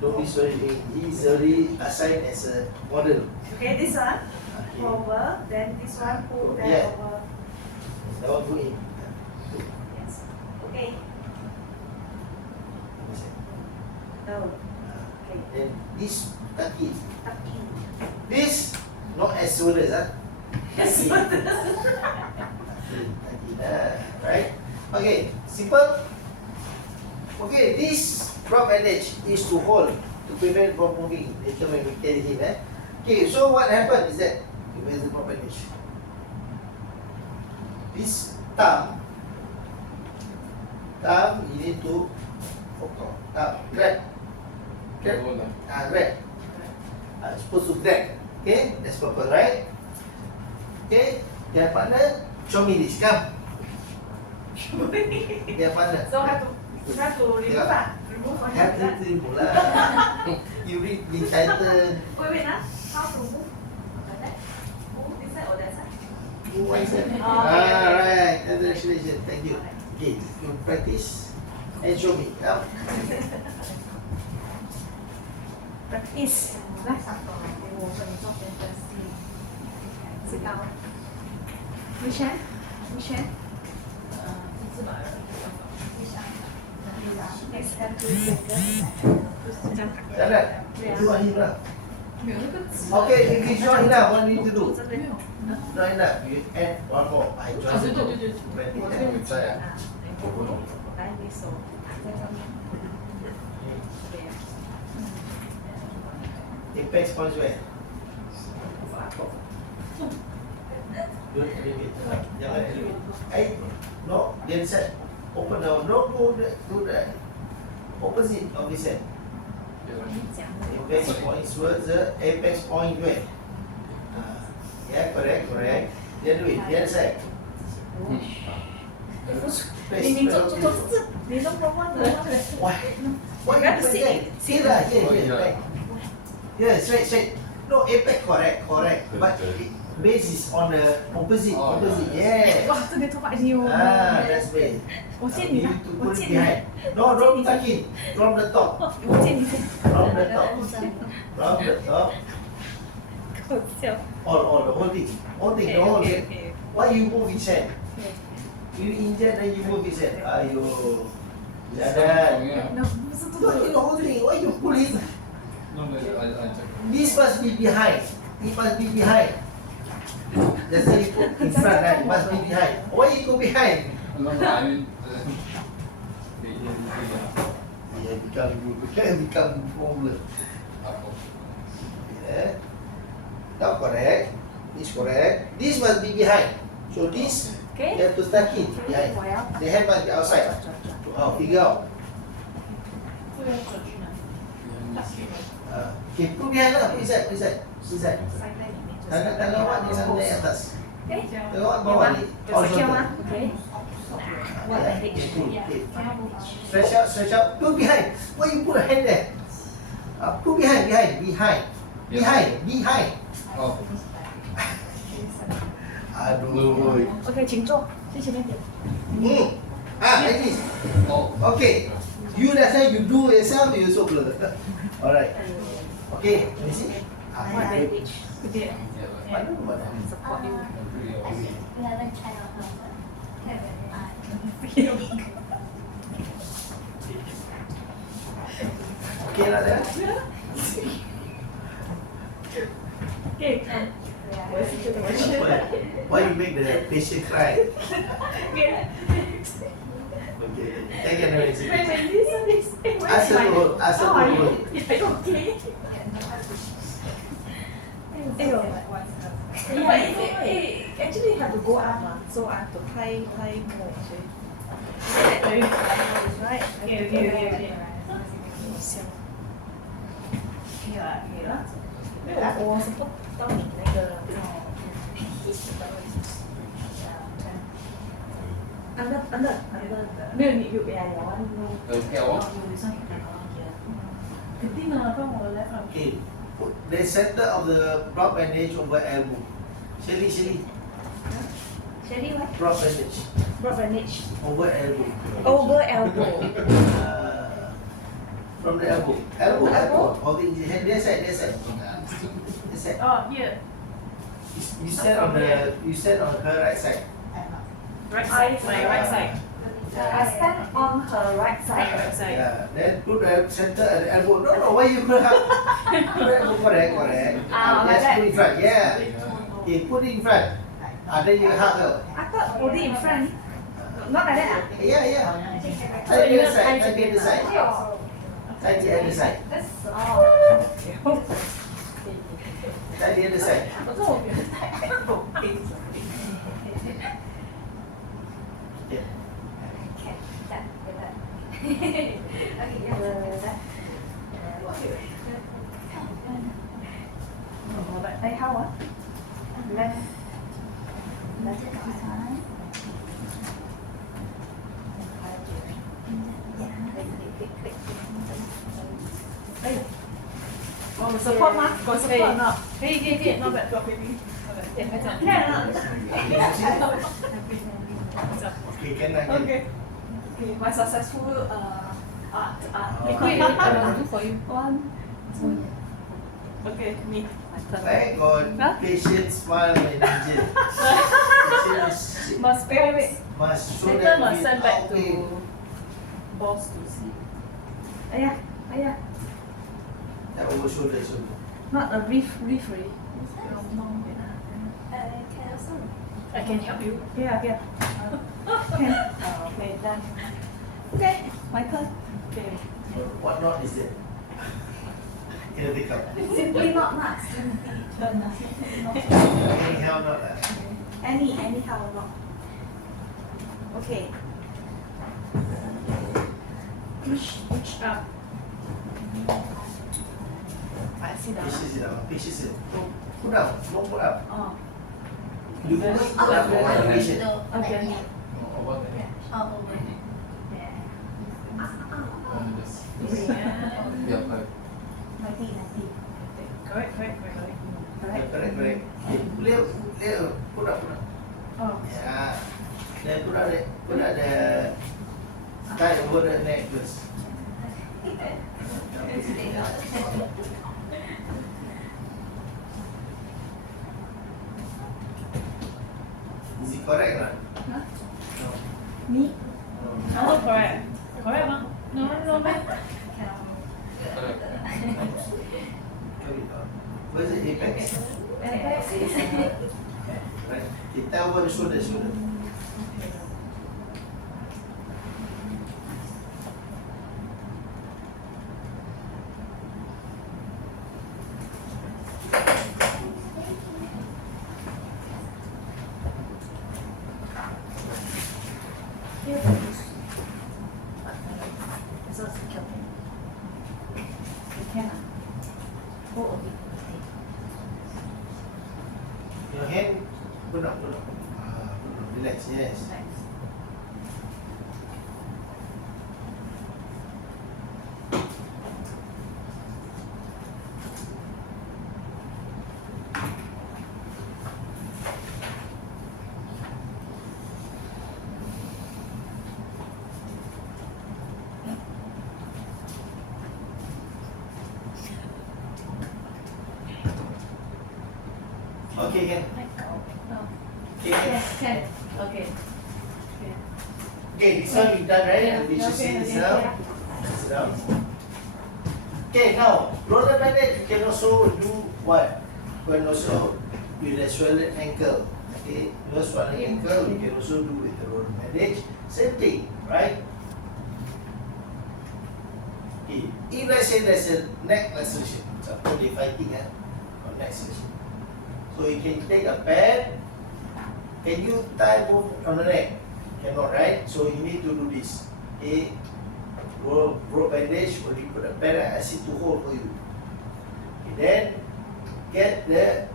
Don't be sorry, he's already assigned as a model. Okay, this one. Okay. Over, then this one pull, then Yeah. over. That one go in. Yes. Okay. Oh, okay. Then this tuck in. Tuck in. This not as shoulders, huh? Yes. Tuck in. Right? Okay, simple. Okay, this drop bandage is to hold to prevent from moving later when we carry him. Okay, so what happened is that where's the drop bandage? This thumb you need to grab. Grab. Supposed to grab. Okay, that's purpose, right? Okay, their partner, show me this. Come. Their partner. So have to remove Yeah. that. Remove on Have that. to remove lah. You read the title. Wait, how to move? Like that? Move this side or that side? Who wants it? Oh, okay. Alright, congratulations. Thank you. Okay, you practice and show me. Come. Practice. 来，我跟你做 fantasy。知道。Which hand? Which hand? Next hand to Jalan. Do one here lah. Okay, if it's not enough, what you need to do? Not enough. You add one more. I join the two. 20 saya. 来，你手在上面。Apex points where? Don't elevate. Jangan elevate. No, the other side. Open down. No, go the opposite of this end. Apex points towards the apex point where? Yeah, correct. The other way, the other side. Why? Why you put that? See lah, here. Yeah, straight. No, apex correct. But base is on the opposite. Oh, Opposite. yeah. Yeah. 哇，这边头发已经有。 That's base. 我借你 You 啦 need to，我 put 借 it 你。 behind. No, don't tuck in. From the top. 我借你先。 From the top. From the top. 搞笑。 All the whole thing. The whole thing. Why you move his hand? You inject then you move his hand. Ayo. Jadan. No, 不是 Look at the whole thing. Why you pull it? No, I check. This must be behind. It must be behind. Just say you put in front, right? It must be behind. Why you go behind? No, I mean, Yeah, become problem. Yeah. Now correct. This correct. This must be behind. So this you Okay. have to tuck in behind. 我要。 The hand must be outside. Figure out. Okay, put behind lah. Put inside. 塞在里面。 Tangan awak di sana naik atas. Okay. Tangan awak bawah ni. Secure Horizontal. 吗 ？Okay. What Yeah, bandage? okay. Stretch out. Put behind. Why you put a hand there? Put behind. oh, Aduh. OK，请坐，去前面点。 Like this. oh, Okay. You that time you do yourself, you also blur. Alright. Okay. Let me see. What bandage? Okay. yeah, What? Support you. We haven't tried out her, but Okay lah dah. Okay. 我也是觉得我是。 Why you make the patient cry? Okay. Take another seat. Ask her to hold. Ask her to hold. Okay. 哎呦。Actually have to go up 嘛，so I have to tie more actually. Right. Okay. 好香。没有，我是不到你那个。Under. 没有你有呀，有啊，有。 okay, oh, 肯定的，不然我 left Okay. Put the center of the drop bandage over elbow. Shelly. Shelly what? Drop bandage Broad bandage. over elbow. Over elbow. From the elbow. Elbow. Holding the hand. That side. Oh, here. You stand on her right side. Right side. My right side. I stand on her right side. Yeah. Then put the center at the elbow. No. Why you put her? Correct. Like Just put in front. Yeah. Okay, put it in front. Then you hug her. I thought holding in front. Not like that. Yeah. Side the other side. Side the other side. Side the other side. 我说我觉得太口碑。 How ah? Left. Support 吗？有 support 呢？可以，not bad，做 baby。点拍照。看了。 Okay, can. Okay, my successful art. Wait, I will do for you. One, two. Okay, me. My turn. Thank God. Huh? Patient smile and angel. Patient Must wait. must show Later that must we send back outweigh. to boss to see. Ayah. That over shoulder. Not a reef already. can also. I can help you. Yeah. Okay, done. Okay, my turn. Okay. What knot is it? In the cup. Simply not nuts. Anyhow knot. Anyhow not. Okay. Push up. I sit down. Patient sit. Put down. Don't put up. Oh. You put up for one patient. Okay. oh, what the heck? Oh, Just, yeah, like, correct, correct, correct. Correct. Okay, put up. Oh, Yeah. Then put out the tie over the neck first. Is it correct or not? Huh? No. Me? oh, correct. Correct, huh? No, man. Where's the apex? Apex is Right. Okay, tie over the shoulder. here. So it's okay. You can hold a bit. Your hand, put up. Relax, yes. Relax. Okay, can. Okay, Can. Okay. Okay, this one we done, right? Yeah, We should okay, sit okay, down. yeah. Sit down. Okay, now roller bandage you can also do what? When also with a swollen ankle. Okay, your swollen ankle you can also do with the roller bandage. Same thing, right? Okay, if let's say there's a neck laceration, example they fighting on neck laceration. So you can take a pad. Can you tie both on the neck? Cannot, right? So you need to do this. Okay, rope bandage. When you put a pad, I see to hold for you. Okay, then get the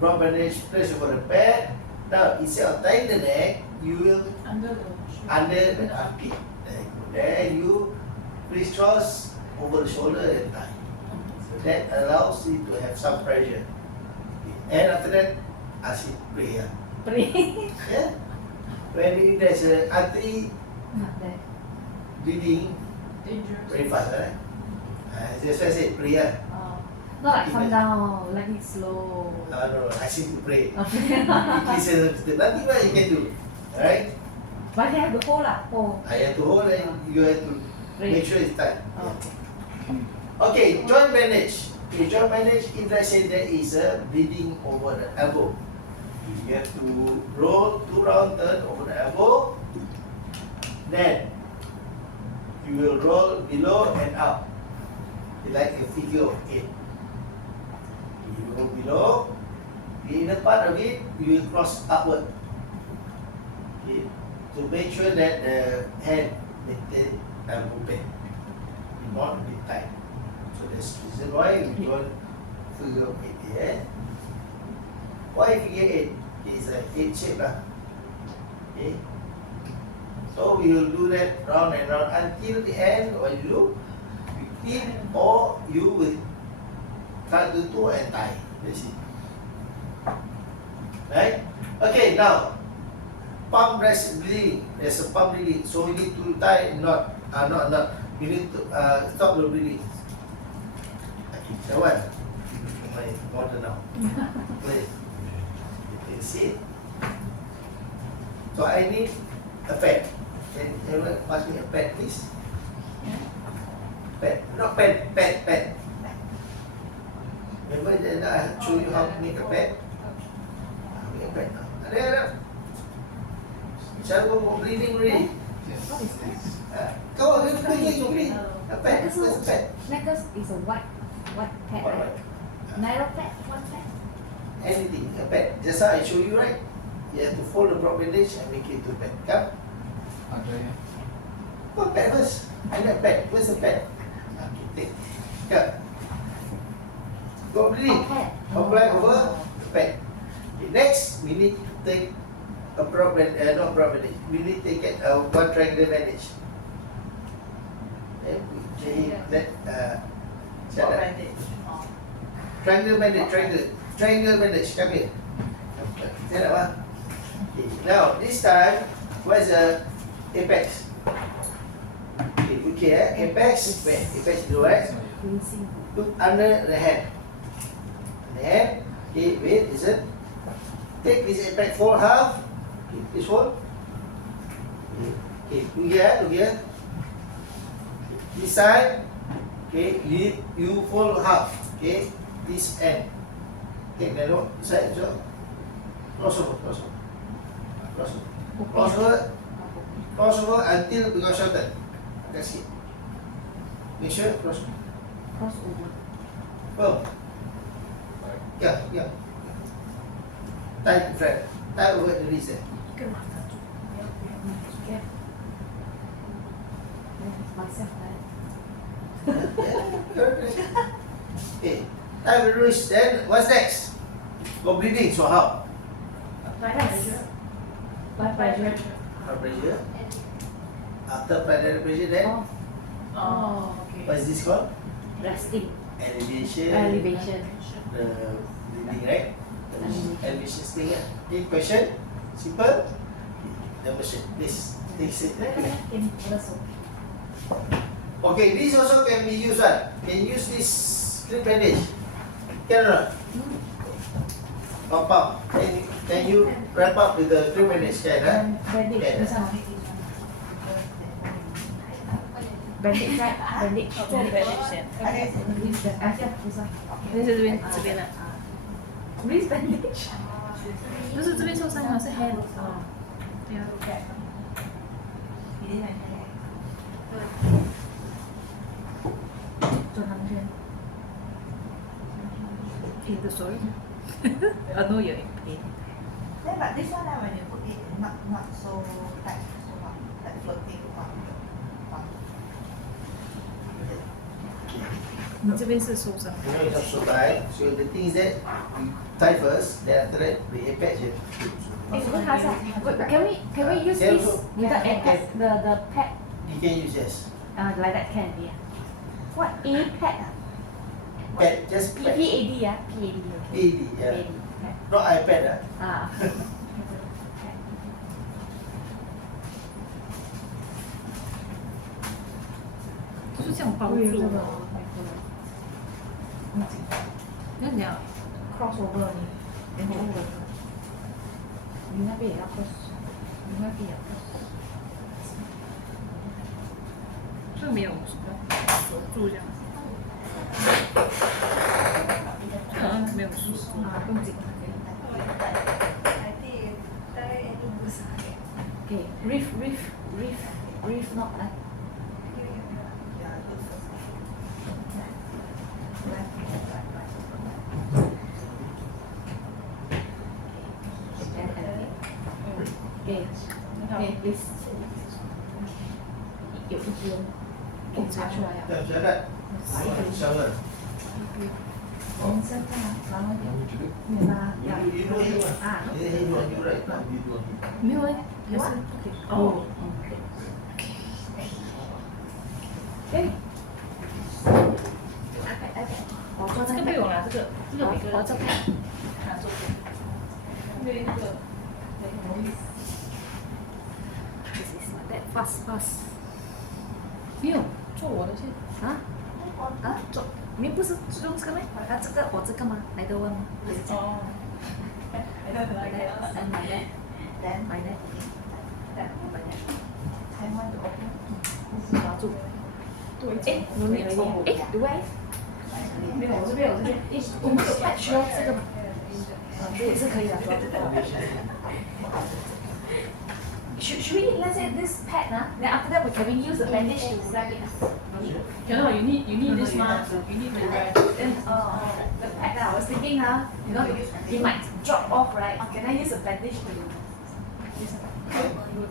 rope bandage, place over the pad. Now instead of tying the neck, you will Under under the armpit. Then you crisscross over the shoulder and tie. So that allows you to have some pressure. And after that, ask it pray. Pray. Yeah. When there's a artery Not that. bleeding dangerous. very fast, right? That's why I said pray. Not like come down, like it slow. No, ask him to pray. Okay. Listen, nothing what you can do. Alright? But you have to hold lah. Hold. I have to hold and you have to make sure it's tight. Okay. Okay, joint bandage. Okay, joint bandage, if let's say there is a bleeding over the elbow, you have to roll 2 round turn over the elbow. Then you will roll below and up, like a figure of 8. You roll below, the inner part of it you will cross upward. Okay, to make sure that the hand maintain elbow bend, not be tight. So that's the reason why we join figure of 8 here. Why figure 8? It's a 8 shape lah. Okay. So we will do that round and round until the end. What you do? You keep or you will cut the two and tie. That's it. Right? Okay, now palm rest bleeding. There's a palm bleeding. So we need to tie not. We need to stop the bleeding. Okay, that one. My model now. Play. You can see it. So I need a pad. Can everyone pass me a pad, please? Pad. Not pen, pad. Remember that I show you how to make a pad? Make a pad. Ada. Cara mau bleeding already. What is that? Kau ada bleeding. A pad. Where's a pad? Necklace is a white pad, right? Narrow pad, what pad? Anything, a pad. Just how I show you, right? You have to fold the prop bandage and make it to pad. Come. Ada ya. What pad first? I need a pad. Where's the pad? Okay, take. Come. Got bleeding. Pad. Apply over the pad. Okay, next, we need to take a prop bandage. Not prop bandage. We need to take one triangular bandage. Okay, we let What bandage? triangle bandage, triangle bandage. Come here. Stand up, huh? Okay. Now this time, where's the apex? Okay, look here. Apex, where? Apex below, right? Look under the hand. The hand. Okay, wait, listen. Take this apex, fold half. Okay, this fold. Okay, look here. This side. Okay, you fold half. Okay, this end. Take that one. This side, so. Cross over until become shorter. That's it. Make sure cross over. Boom. Yeah. Tight friend. Tight over the wrist there. Okay. Tight over the wrist. Then what's next? Go bleeding. So how? Blood pressure. Blood pressure. After blood pressure, then Oh, okay. what is this called? Resting. Elevation. The bleeding, right? Elevation thing. Okay, question. Simple. The machine. This. Okay, this also can be used. Can use this clip bandage. Can or not? Pump up. Can you wrap up with the clip bandage? Can, Bandage. Bandage, right? Bandage. 做 bandage 先， 那是这边的， Wrist bandage. 不是这边受伤了，是 hand。对啊。做他们圈。 Pain the sorry. I know you're in pain. Then, but this one, when you put it, not so tight, so not like floating. 你这边是受伤。 You know, it's not so tight. So the thing is that you tie first, then after that the apex you Can we use this without apex? The pad? You can use yes. Like that can be. What A pad? Pad, just pad. PAD, yeah. PAD. PAD, yeah. Not iPad, Ah. 就是这样包住。那你要 crossover 然后你那边也要 cross， 你那边也要 cross。这个没有锁住这样。没有锁住。不紧。Okay, reef not Okay, please. 有一边给查出来啊。yeah. Yeah, that. Shower. 我们先看啊，然后你拉 You do it. He do you right now. You do it. 没有哎，还是哦。哎，我坐在这个不用了，这个每个人我这边。拿坐这，因为那个很容易。This is like that fast. 没有做我的先。做，你不是用这个吗？这个我这个吗？来的问吗？哦。like that. I want to open. 抓住。对。哎，没有哎，对。没有，我这边有这边。我们有 pad 需要这个吗？这也是可以的，抓这个。Should we let's say this pad then after that can we use the bandage to wrap it? No, you need this mask. You need to wrap. Then the pad I was thinking it might drop off, right? Can I use a bandage to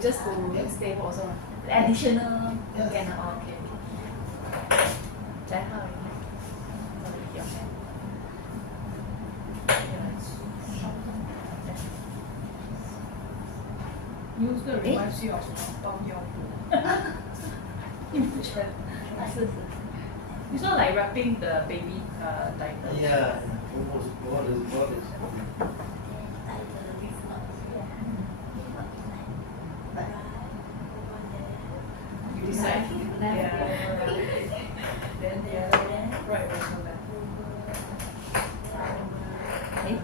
just to stable also? Additional can okay. Then how? Use the reminds you of 什么包尿布？你不觉得？是。It's not like wrapping the baby diaper. Yeah. almost more than You decide. Yeah. Then the other right will come back. Okay.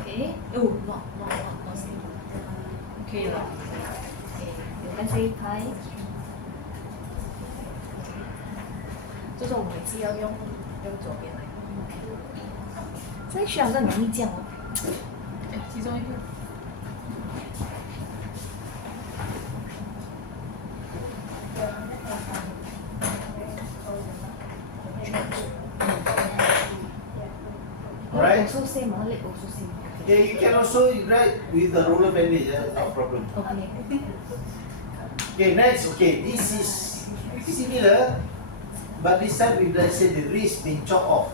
Okay. Oh, not still. Okay 了。 Okay. You can say Thai. 就是我每次要用左边来。这需要很容易这样哦。哎，其中一个。Alright? Also same, leg also same. Okay, you can also write with the roller bandage, no problem. Okay. Okay, next, okay, this is similar, but this time with let's say the wrist being chopped off.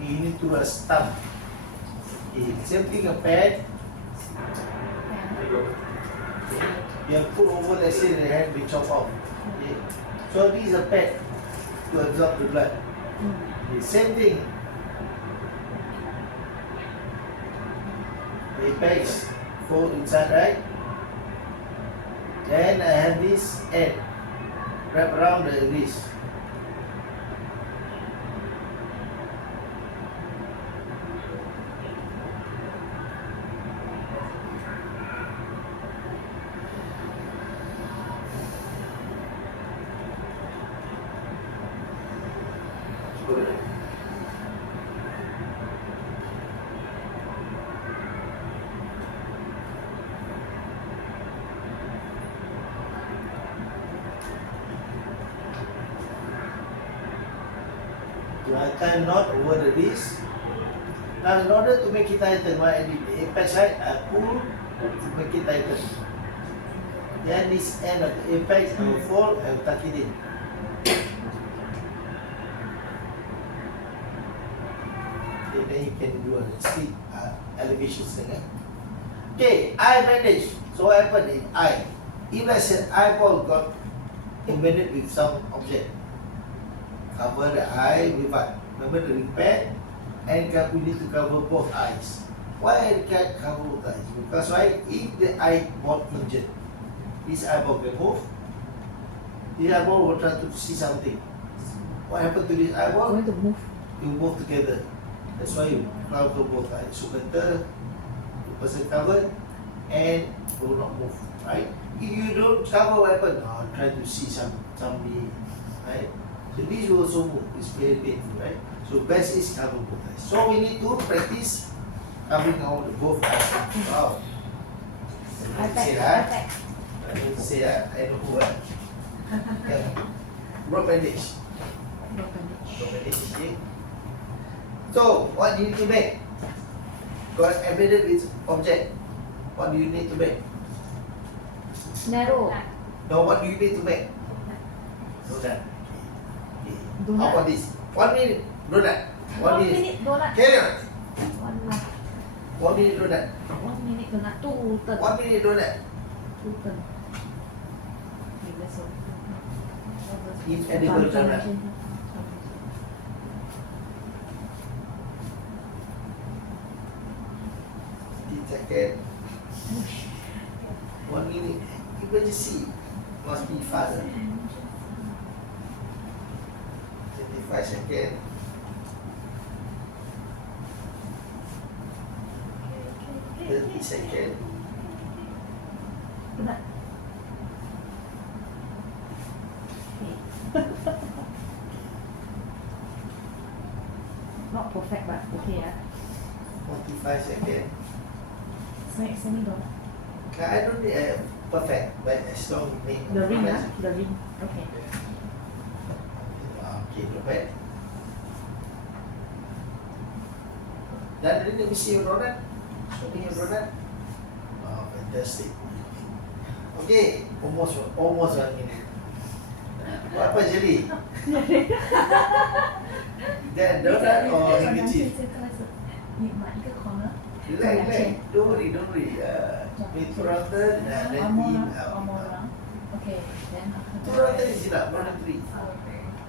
You need to do a stump. Okay, same thing a pad. You have put over, let's say the hand being chopped off. Okay. So this is a pad to absorb the blood. Okay, same thing. The apex fold inside, right? Then I have this end wrap around the wrist. So I tie knot over the wrist. Now in order to make it tighten, what I did, the apex side, I pull to make it tighten. Then this end of the apex, I will fold, I will tuck it in. Okay, then you can do a sleep elevation thing. Okay, eye bandage. So what happened in eye? If let's say eyeball got embedded with some object, cover the eye with what? Remember the ring pad, and we need to cover both eyes. Why I can't cover both eyes? Because why? If the eyeball injured, this eyeball can move. This eyeball will try to see something. What happened to this eyeball? Going to move. You move together. That's why you cover both eyes. So better the person covered and will not move, right? If you don't cover what happened, try to see somebody, right? So this will also move. It's very painful, right? So best is cover both eyes. So we need to practice covering all both eyes. Wow. I don't say that. I don't say that. I know who. Rope bandage. Rope bandage. Okay. So what do you need to make? Got embedded with object. What do you need to make? Narrow. No, what do you need to make? Donut. Okay. How about this? 1 minute donut. 1 minute. donut. Carry on. 1 minute donut. 1 minute donut. 2 turn. 1 minute donut. 2 turn. Okay, that's all. If edible donut. Second. 1 minute. Emergency. Must be faster. 25 seconds. 30 seconds. Donut. Not perfect, but okay. 45 seconds. Semi donut. I don't think I perfect, but as long as you make The ring, the ring. Okay. Okay, not bad. Dan let me see your donut. Show me your donut. Oh, fantastic. Okay, almost 1 minute. What jelly? That donut or handkerchief? 你买一个 corner。 Relax. Don't worry. With Toronto, then One more in round. One more round. Okay, then. 2 rounds is enough, not 3.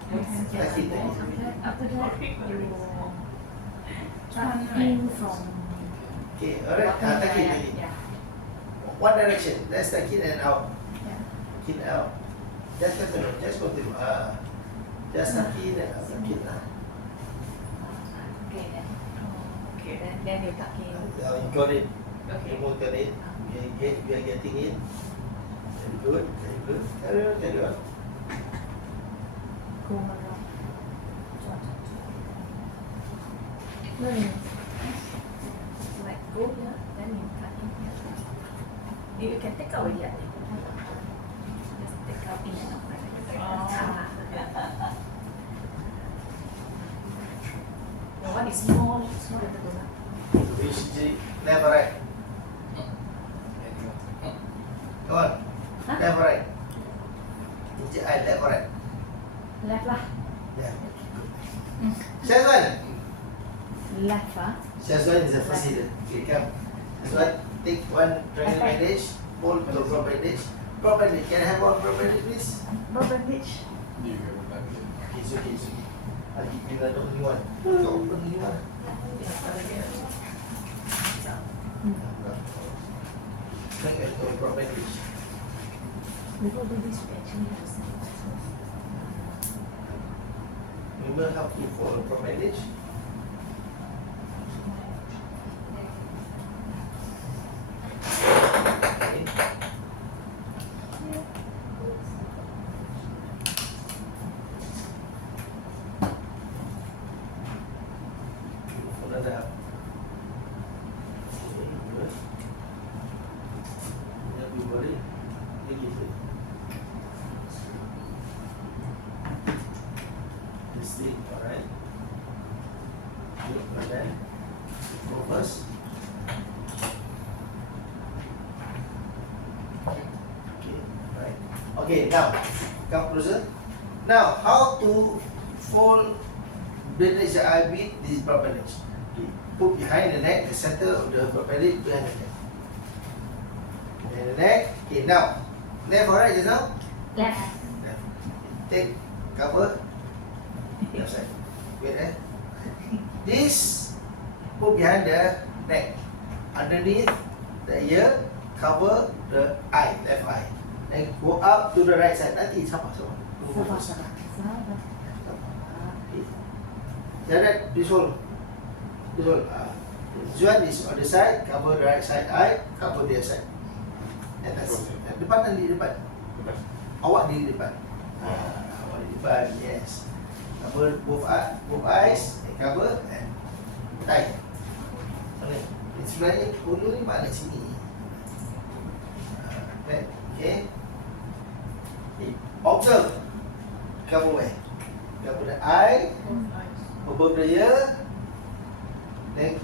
Tuck in. After that, you tuck in from. Okay, alright. Tuck in. Yeah. One direction. Let's tuck in and out. Yeah. In out. Just continue. Just continue. Just tuck in and out. Tuck in. Okay then. Okay then you tuck in. You got it. Okay. You got it. You are getting it. Very good. Very good. Carry on. Carry on. Go around. No. Like go here, then you tuck in. You can take out already. Just take out in and out like that. The one is small better. Which left or right? Come on. Huh? Left or right? Injek eye left or right? Left lah. Left. Shazwan. Left ah. Shazwan is the first leader. Okay, come. Shazwan, take one triangle bandage. Hold the prop bandage. Prop bandage. Can I have one prop bandage, please? Prop bandage. You go back there. Okay, it's okay, it's okay. I'll give you the only one. The only one. Make a prop bandage. Before do this, we actually have some. We will help you for a prop bandage. Okay. Another half. Okay, good. Everybody, take it. This thing, alright. Good, and then go first. Okay, right. Okay, now come closer. Now, how to fold bandage the eye with this prop bandage? Okay, put behind the neck, the center of the prop bandage behind the neck. Behind the neck. Okay, now left or right just now? Left. Left. Take cover left side. Wait, This put behind the neck, underneath the ear, cover the eye, left eye. Then go up to the right side. Nanti sama. Go first. Okay. Jared, this one. This one. This one is on the side, cover the right side eye, cover the other side. And that's it. Depan dan di depan. Awak di depan. Awak di depan, yes. Cover both eyes, and cover and tie. Okay. Sebenarnya bulu ni mana sini? Okay. Okay. Observe. Cover where? Cover the eye, above the ear, then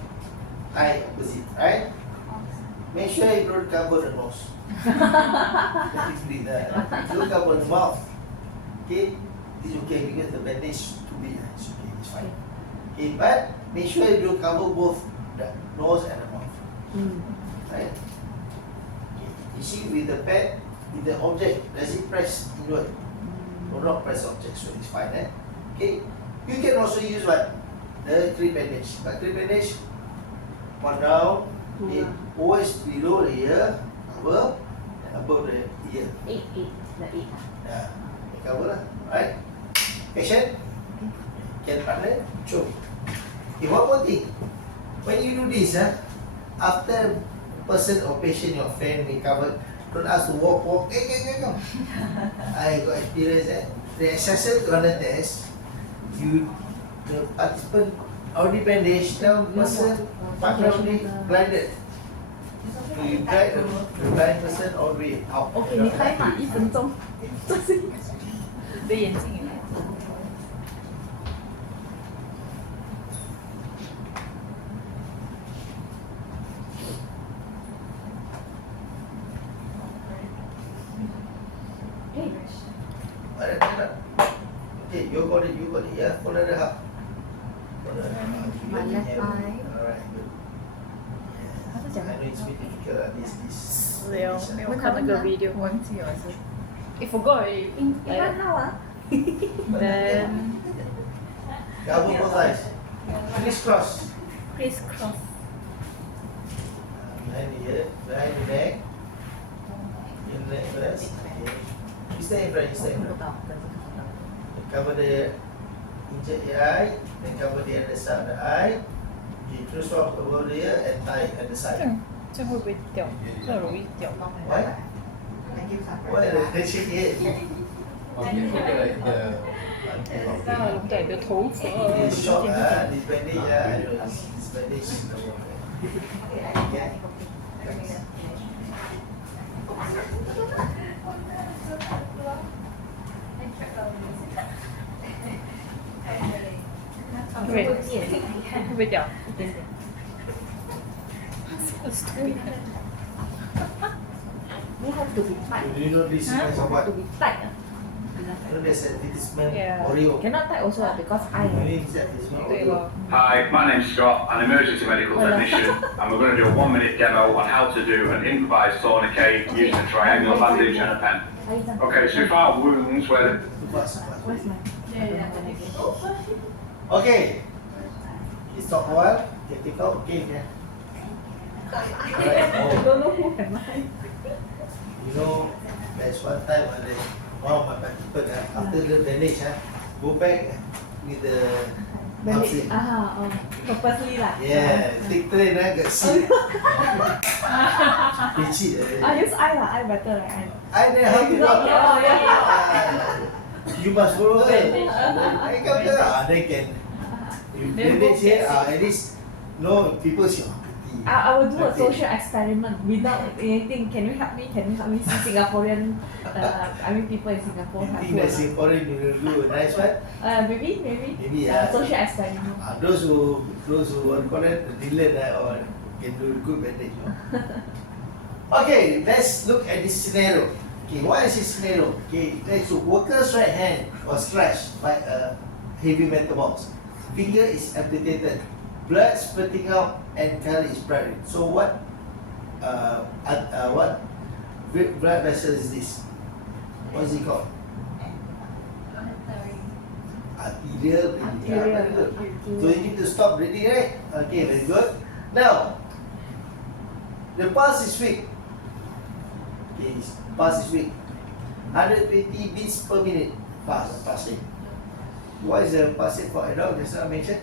eye opposite, right? Make sure you don't cover the nose. Let it breathe. Don't cover the mouth. Okay? It's okay because the bandage is too big. It's okay, it's fine. Okay, but make sure you don't cover both the nose and the mouth. Right? Okay. You see with the pad, with the object, does it press inward? Or not press object, so it's fine. Okay? You can also use what? The cream bandage. But cream bandage, one down, okay, always below the ear, cover, and above the ear. The eight. Yeah, cover lah. Right? Action. Can partner, show. Okay, one more thing. When you do this, after person or patient, your friend may cover, don't ask to walk. Come. I got experience. The accessory to run the test, the participant already bandaged, now person partner already blinded. So you guide the blind person all the way out. OK，你开码1分钟，这是你的眼睛也来。Okay, you got it, yeah, follow the hub. My left eye. Alright, good. Yeah. I know it's a bit difficult, this. 是哦，没有看那个 video，忘记了是。forgot already. 一般号啊 Then Cover both eyes. Crisscross. crisscross. Behind the ear, behind the neck. In the neck first. Okay. You stay in front, you stay in front. Cover the inject the eye, then cover the other side of the eye. Okay, close off over the ear and tie at the side. 这会不会掉？这容易掉。 Why? Thank you, sir. Why they shake it? Okay, okay, like the 那对你的头发。 This shot, this bandage, I know this bandage. Wait. 会不会掉？一点点。You have to be tight. Do you know this is of what? To be tight. You know there's advertisement, Yeah. Oreo. Cannot tight also because I. You need this advertisement, 对 Oreo. 了。 Hi, my name's Scott, an emergency medical technician, and we're going to do a 1-minute demo on how to do an improvised tourniquet using a triangular bandage and a pen. Okay, so if our wounds where Too fast, too fast. Where's my? Okay. Please stop a while. Okay, take out. Okay, yeah. Alright. Oh, Don't know who am I. you know, there's one time when one of my participants, after the bandage, go back with the Bandage. housing. Purposely lah. Yeah, take train, got seat. They cheat. I use eye lah. Eye better like eye. I know how to walk. Oh yeah. You must follow her. I come there, they can. You bandage here, at least, no, people see, oh, pretty. I will do a Okay. social experiment without anything. Can you help me? Can you help me? See Singaporean, I mean people in Singapore You have think that Singaporean you will do a nice one? maybe. Maybe, yeah. Social experiment. Those who what call it, the dealer or can do good bandage. Okay, let's look at this scenario. Okay, what is this scenario? Okay, let's look. Worker's right hand was scratched by a heavy metal box. Finger is amputated. Blood spurting out and color is bright. So what blood vessel is this? What is it called? Arterial bleeding. Yeah, very good. So you need to stop bleeding, right? Okay, very good. Now, the pulse is weak. Okay, pulse is weak. 120 beats per minute pulsing. What is the pulse rate for adult? Just now mentioned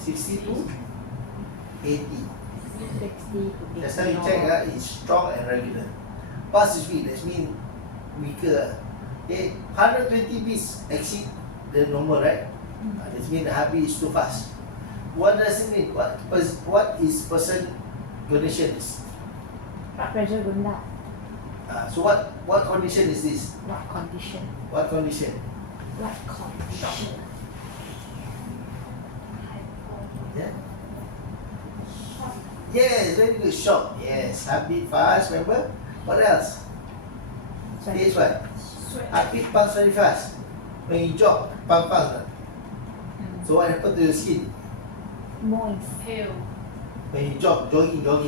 60 to 80. 60 to 80. Just now you check, it's strong and regular. Pulse is weak, that means weaker. Okay, 120 beats exceed the normal, right? That means the heartbeat is too fast. What does it mean? What is person condition is? Blood pressure going down. So what condition is this? What condition? What condition? What condition? Yeah. Yes, very good. Shock. Yes, heartbeat fast. Remember? What else? Stage what? Heartbeat pumps very fast. When you jog, pump. So what happened to your skin? Moist. When you jogging, or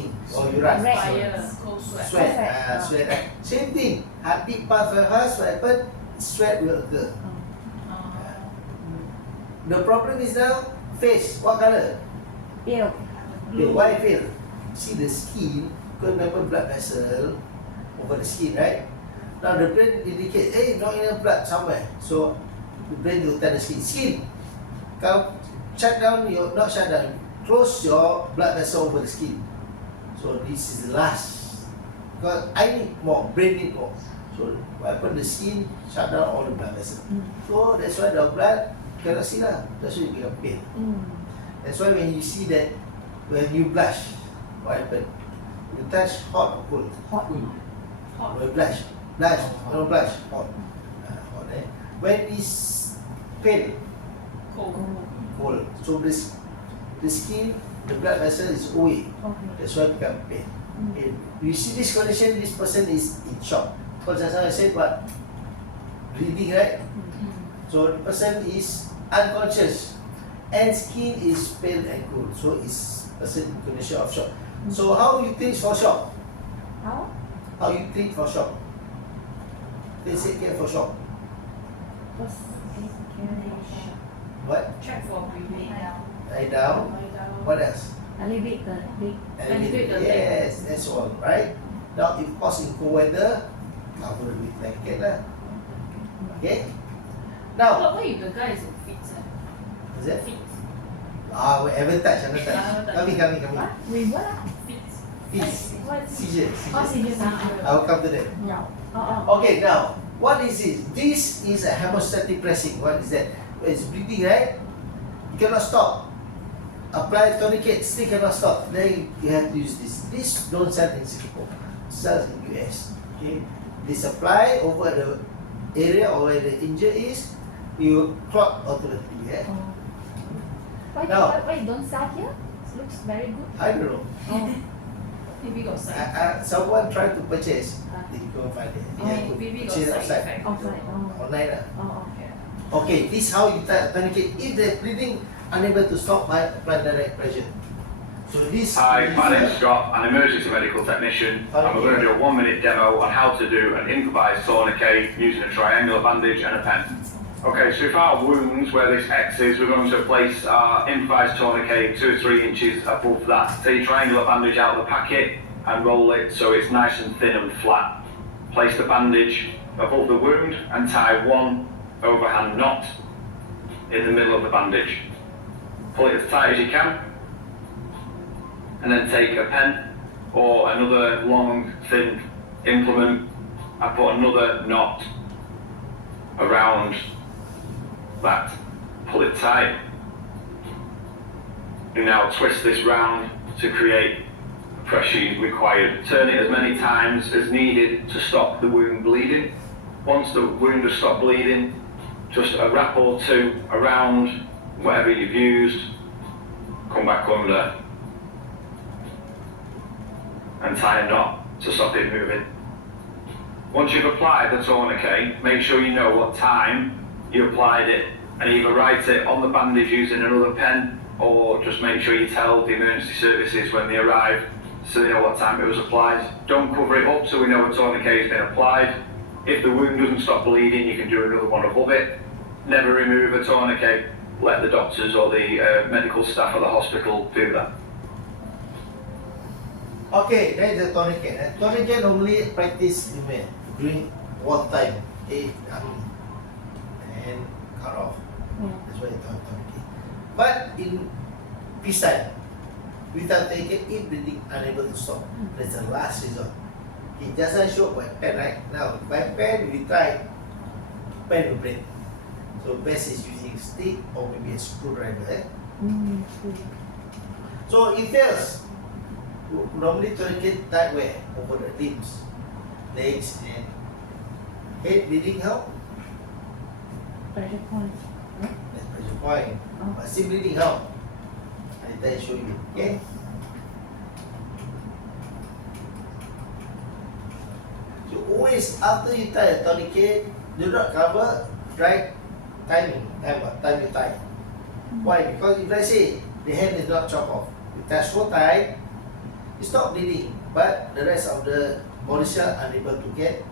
you run? Red. Sweat. Sweat. Right? Same thing. Heartbeat pumps very fast. What happened? Sweat will occur. The problem is now face. What color? Pale. Okay, why pale? See the skin. Because remember blood vessel over the skin, right? Now the brain indicates, hey, not enough blood somewhere. So the brain will tell the skin, come shut down not shut down, close your blood vessel over the skin. So this is the last. Because I need more, brain need more. So what happened? The skin shut down all the blood vessels. So that's why the blood cannot see lah. That's why you become pale. That's why when you see that, when you blush, what happened? You touch hot or cold? Hot. When you blush, don't blush, hot. Hot, eh? When it's pale, cold. So the skin, the blood vessel is away. Okay. That's why it become pale. Okay. You see this condition, this person is in shock. Because as I said, what? Breathing, right? So the person is unconscious and skin is pale and cold. So it's person in condition of shock. So how you treat for shock? How? How you treat for shock? They say care for shock. First, What? Check for breathing. Lie down. What else? elevate the leg. Elevate the leg. Yes, that's all, right? Now, if possible in cold weather, cover with blanket lah. Okay? Now, What if the guy is fit? is that? Fit. We haven't touched. Kami. What? With what? Fit. Peace. What? Seizure. Oh, serious. I will come to that. No. Oh. Okay, now, what is this? This is a hemostatic pressing. What is that? It's breathing, right? You cannot stop. Apply tourniquet, still cannot stop. Then you have to use this. This don't sell in Singapore. Sells in US. Okay? This apply over the area or where the injury is, you clot automatically. Yeah? Why you don't sell here? It looks very good. I don't know. Oh. Maybe got side. Someone tried to purchase. They couldn't find it. They have to Maybe got purchase side outside. effect. Outside. Oh. Online. Oh. Okay, this is how you tie a tourniquet. If they're bleeding, unable to stop by apply direct pressure. So this. Hi, my name's Scott. I'm an emergency medical technician, and we're going to do a 1-minute demo on how to do an improvised tourniquet using a triangular bandage and a pen. Okay, so if our wounds where this X is, we're going to place our improvised tourniquet 2 or 3 inches above that. Take your triangular bandage out of the packet and roll it so it's nice and thin and flat. Place the bandage above the wound and tie one overhand knot in the middle of the bandage. Pull it as tight as you can, and then take a pen or another long, thin implement and put another knot around that. Pull it tight. You now twist this round to create the pressure required. Turn it as many times as needed to stop the wound bleeding. Once the wound has stopped bleeding, just a wrap or two around whatever you've used, come back under and tie a knot to stop it moving. Once you've applied the tourniquet, make sure you know what time you applied it and either write it on the bandage using another pen or just make sure you tell the emergency services when they arrive so they know what time it was applied. Don't cover it up so we know a tourniquet has been applied. If the wound doesn't stop bleeding, you can do another one above it. Never remove a tourniquet. Let the doctors or the medical staff at the hospital do that. Okay, that is a tourniquet. Tourniquet normally practice during wartime. Okay, and cut off. That's why it's tourniquet. But in peacetime, without tourniquet, if bleeding unable to stop, that's the last resort. It doesn't show by pen, right? Now, by pen, we try pen will break. So best is using stick or maybe a screwdriver. So it fails. Normally tourniquet tied where? Over the limbs, legs and head. Bleeding how? Pressure point. That's pressure point. But still bleeding how? I show you. Okay. So always after you tie a tourniquet, do not cover right time you tie. Why? Because if I say the hand is not chopped off, you tie so tight, you stop bleeding, but the rest of the body cell unable to get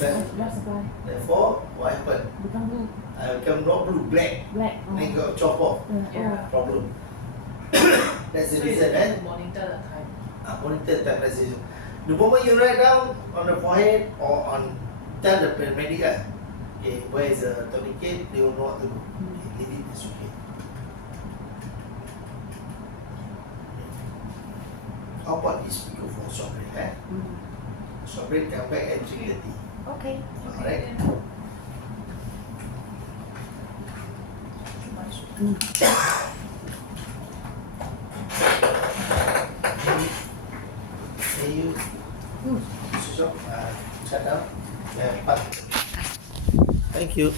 back. Therefore, what happened? Become Become not blue, black. Then got chop off. Problem. That's the reason, Monitor the time. Monitor the time. That's the reason. The moment you write down on the forehead or on, tell the paramedic, okay, where is the tourniquet, they will know what to do. Okay, leave it, it's okay. How about this we go for short break, Short break, come back at 3:30. Okay. Alright? Hey you. Shut down. Thank you.